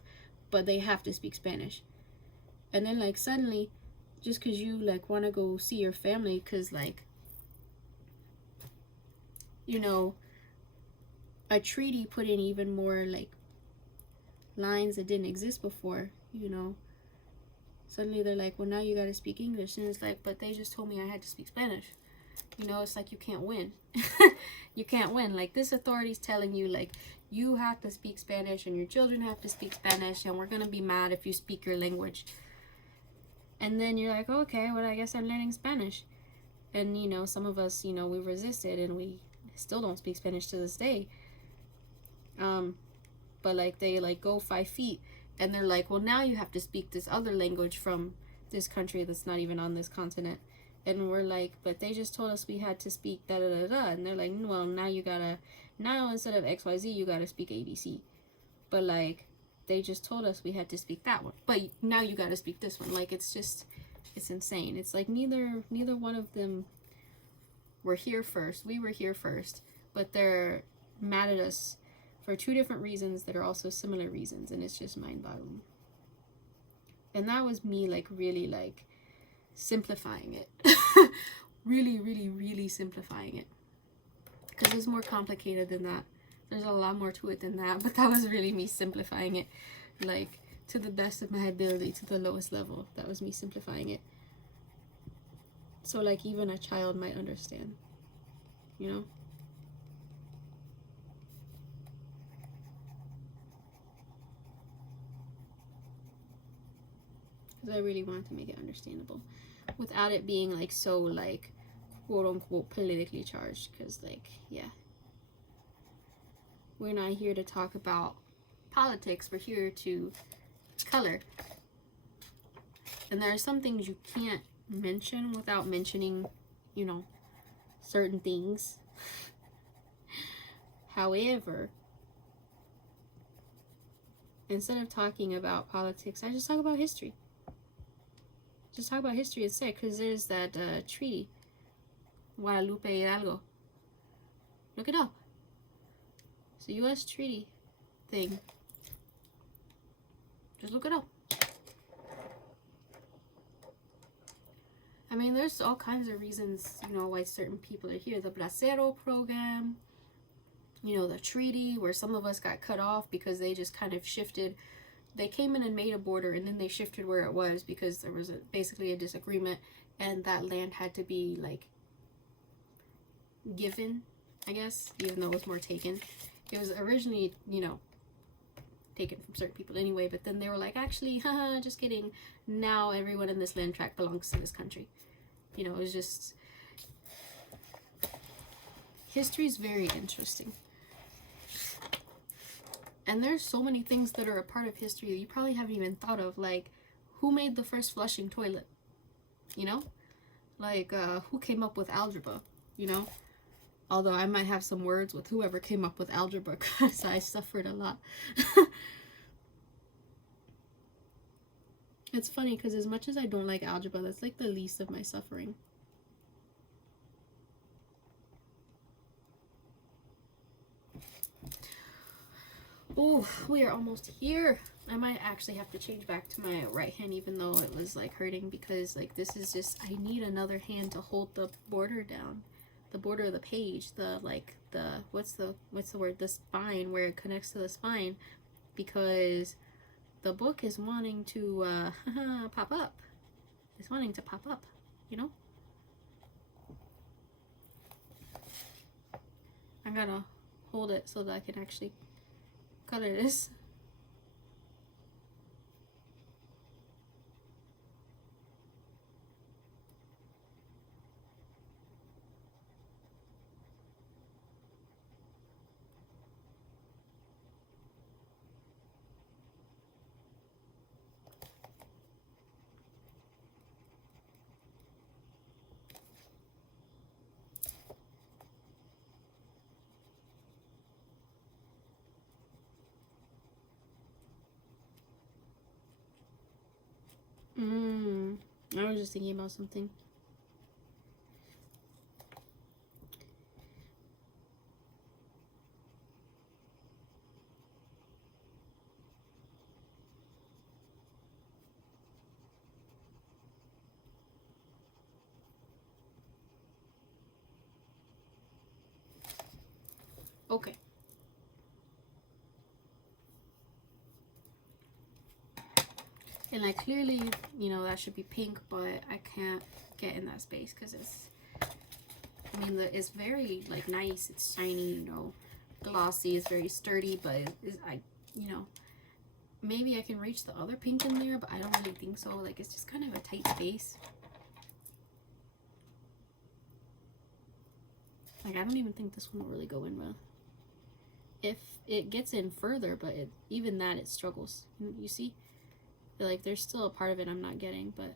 but they have to speak Spanish. And then like suddenly, just because you like want to go see your family, because like, you know, a treaty put in even more like lines that didn't exist before, you know, suddenly they're like, well, now you gotta speak English. And it's like, but they just told me I had to speak Spanish. You know, it's like, you can't win. You can't win. Like, this authority's telling you, like, you have to speak Spanish and your children have to speak Spanish, and we're going to be mad if you speak your language. And then you're like, okay, well, I guess I'm learning Spanish. And, you know, some of us, you know, we resisted and we still don't speak Spanish to this day. But, like, they, like, go 5 feet And they're like, well, now you have to speak this other language from this country that's not even on this continent. And we're like, but they just told us we had to speak da da da da. And they're like, well, now you gotta, now instead of XYZ, you gotta speak ABC. But like, they just told us we had to speak that one. But now you gotta speak this one. Like, it's just, it's insane. It's like neither one of them were here first. We were here first. But they're mad at us for two different reasons that are also similar reasons. And it's just mind-boggling. And that was me, like, really, like, simplifying it. Really, really, really simplifying it. Because it's more complicated than that. There's a lot more to it than that. But that was really me simplifying it. Like, to the best of my ability, to the lowest level. That was me simplifying it. So, like, even a child might understand. You know? Because I really wanted to make it understandable without it being like so like quote unquote politically charged. Because like, yeah, we're not here to talk about politics, we're here to color. And there are some things you can't mention without mentioning, you know, certain things. However, instead of talking about politics, I just talk about history. Just talk about history instead, because there's that treaty, Guadalupe Hidalgo. Look it up. It's a U.S. treaty thing. Just look it up. I mean, there's all kinds of reasons, you know, why certain people are here. The Bracero program, you know, the treaty where some of us got cut off because they just kind of shifted. They came in and made a border, and then they shifted where it was because there was basically a disagreement, and that land had to be, like, given, I guess, even though it was more taken. It was originally, you know, taken from certain people anyway, but then they were like, actually, haha, just kidding. Now everyone in this land tract belongs to this country. You know, it was just... History is very interesting. And there's so many things that are a part of history that you probably haven't even thought of. Like, who made the first flushing toilet? You know? Like, who came up with algebra? You know? Although I might have some words with whoever came up with algebra, because I suffered a lot. It's funny, because as much as I don't like algebra, that's like the least of my suffering. Oh, we are almost here. I might actually have to change back to my right hand, even though it was like hurting, because like this is just, I need another hand to hold the border down, the border of the page, the like the what's the word, the spine, where it connects to the spine, because the book is wanting to pop up. It's wanting to pop up, you know. I gotta hold it so that I can actually color this. I was just thinking about something. Okay. And like clearly, you know, that should be pink, but I can't get in that space because it's, I mean, it's very like nice, it's shiny, you know, glossy, it's very sturdy, but you know, maybe I can reach the other pink in there, but I don't really think so. Like, it's just kind of a tight space. Like, I don't even think this one will really go in well. if it gets in further, but even that it struggles. You see, like there's still a part of it I'm not getting, but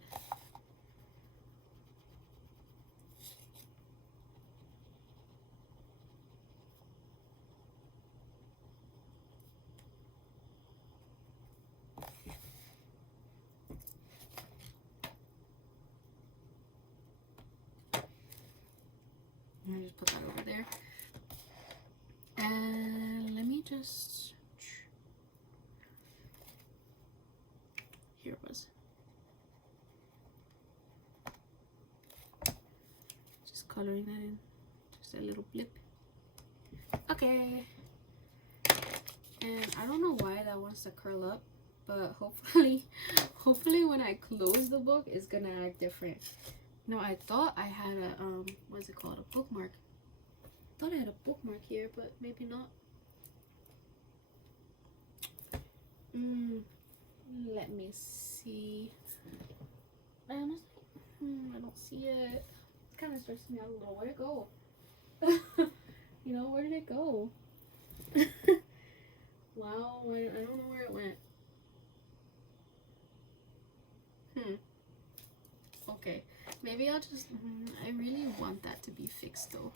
I just put that over there. And let me just, here it was. Just coloring that in, just a little blip. Okay. And I don't know why that wants to curl up, but hopefully when I close the book, it's gonna act different. No, I thought I had a, what's it called, a bookmark. I thought I had a bookmark here, but maybe not. Let me see. Honestly, I don't see it. It's kind of stressing me out a little. Where'd it go? You know, where did it go? Wow, I don't know where it went. Okay, maybe I'll just, I really want that to be fixed though.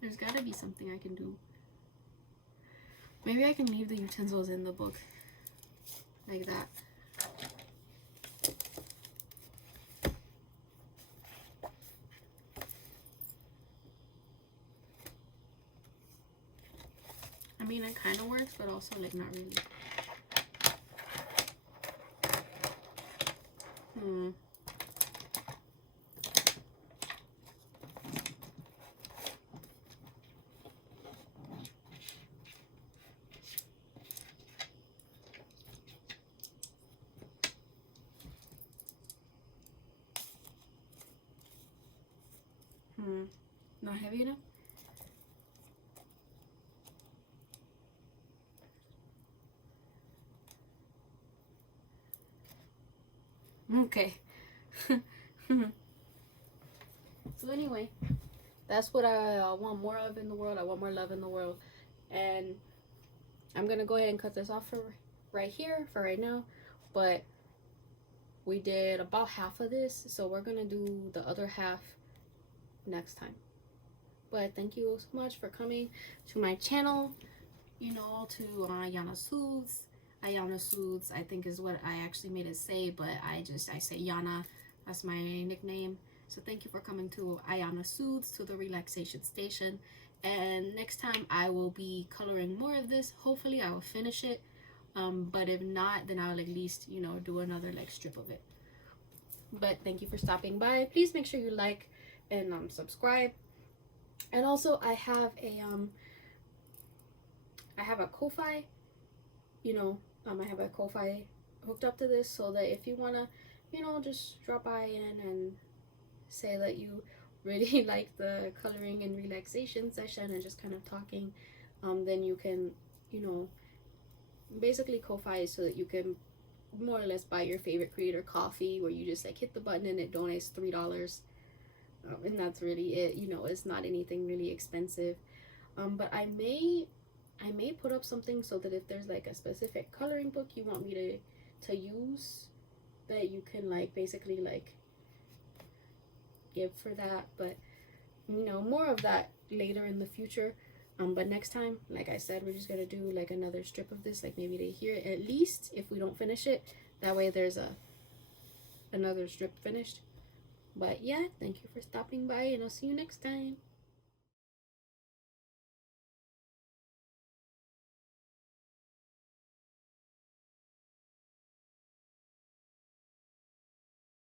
There's gotta be something I can do. Maybe I can leave the utensils in the book like that. I mean, it kind of works, but also like not really. Not heavy enough? Okay. So anyway, that's what I want more of in the world. I want more love in the world. And I'm going to go ahead and cut this off for right here, for right now. But we did about half of this, so we're going to do the other half next time. But thank you so much for coming to my channel, you know, to Aiyana Soothes. Aiyana Soothes, I think, is what I actually made it say, but I say Yana. That's my nickname. So thank you for coming to Aiyana Soothes, to the Relaxation Station. And next time I will be coloring more of this. Hopefully I will finish it. But if not, then I'll at least, you know, do another like strip of it. But thank you for stopping by. Please make sure you like and subscribe. And also I have a Ko-Fi, you know, I have a Ko-Fi hooked up to this, so that if you want to, you know, just drop by in and say that you really like the coloring and relaxation session and just kind of talking, then you can, you know, basically Ko-Fi is so that you can more or less buy your favorite creator coffee, where you just like hit the button and it donates $3. And that's really it, you know. It's not anything really expensive. But I may put up something so that if there's like a specific coloring book you want me to use, that you can like basically like give for that. But you know, more of that later in the future. But next time, like I said, we're just gonna do like another strip of this, like maybe to here at least, if we don't finish it. That way there's another strip finished. But yeah, thank you for stopping by, and I'll see you next time.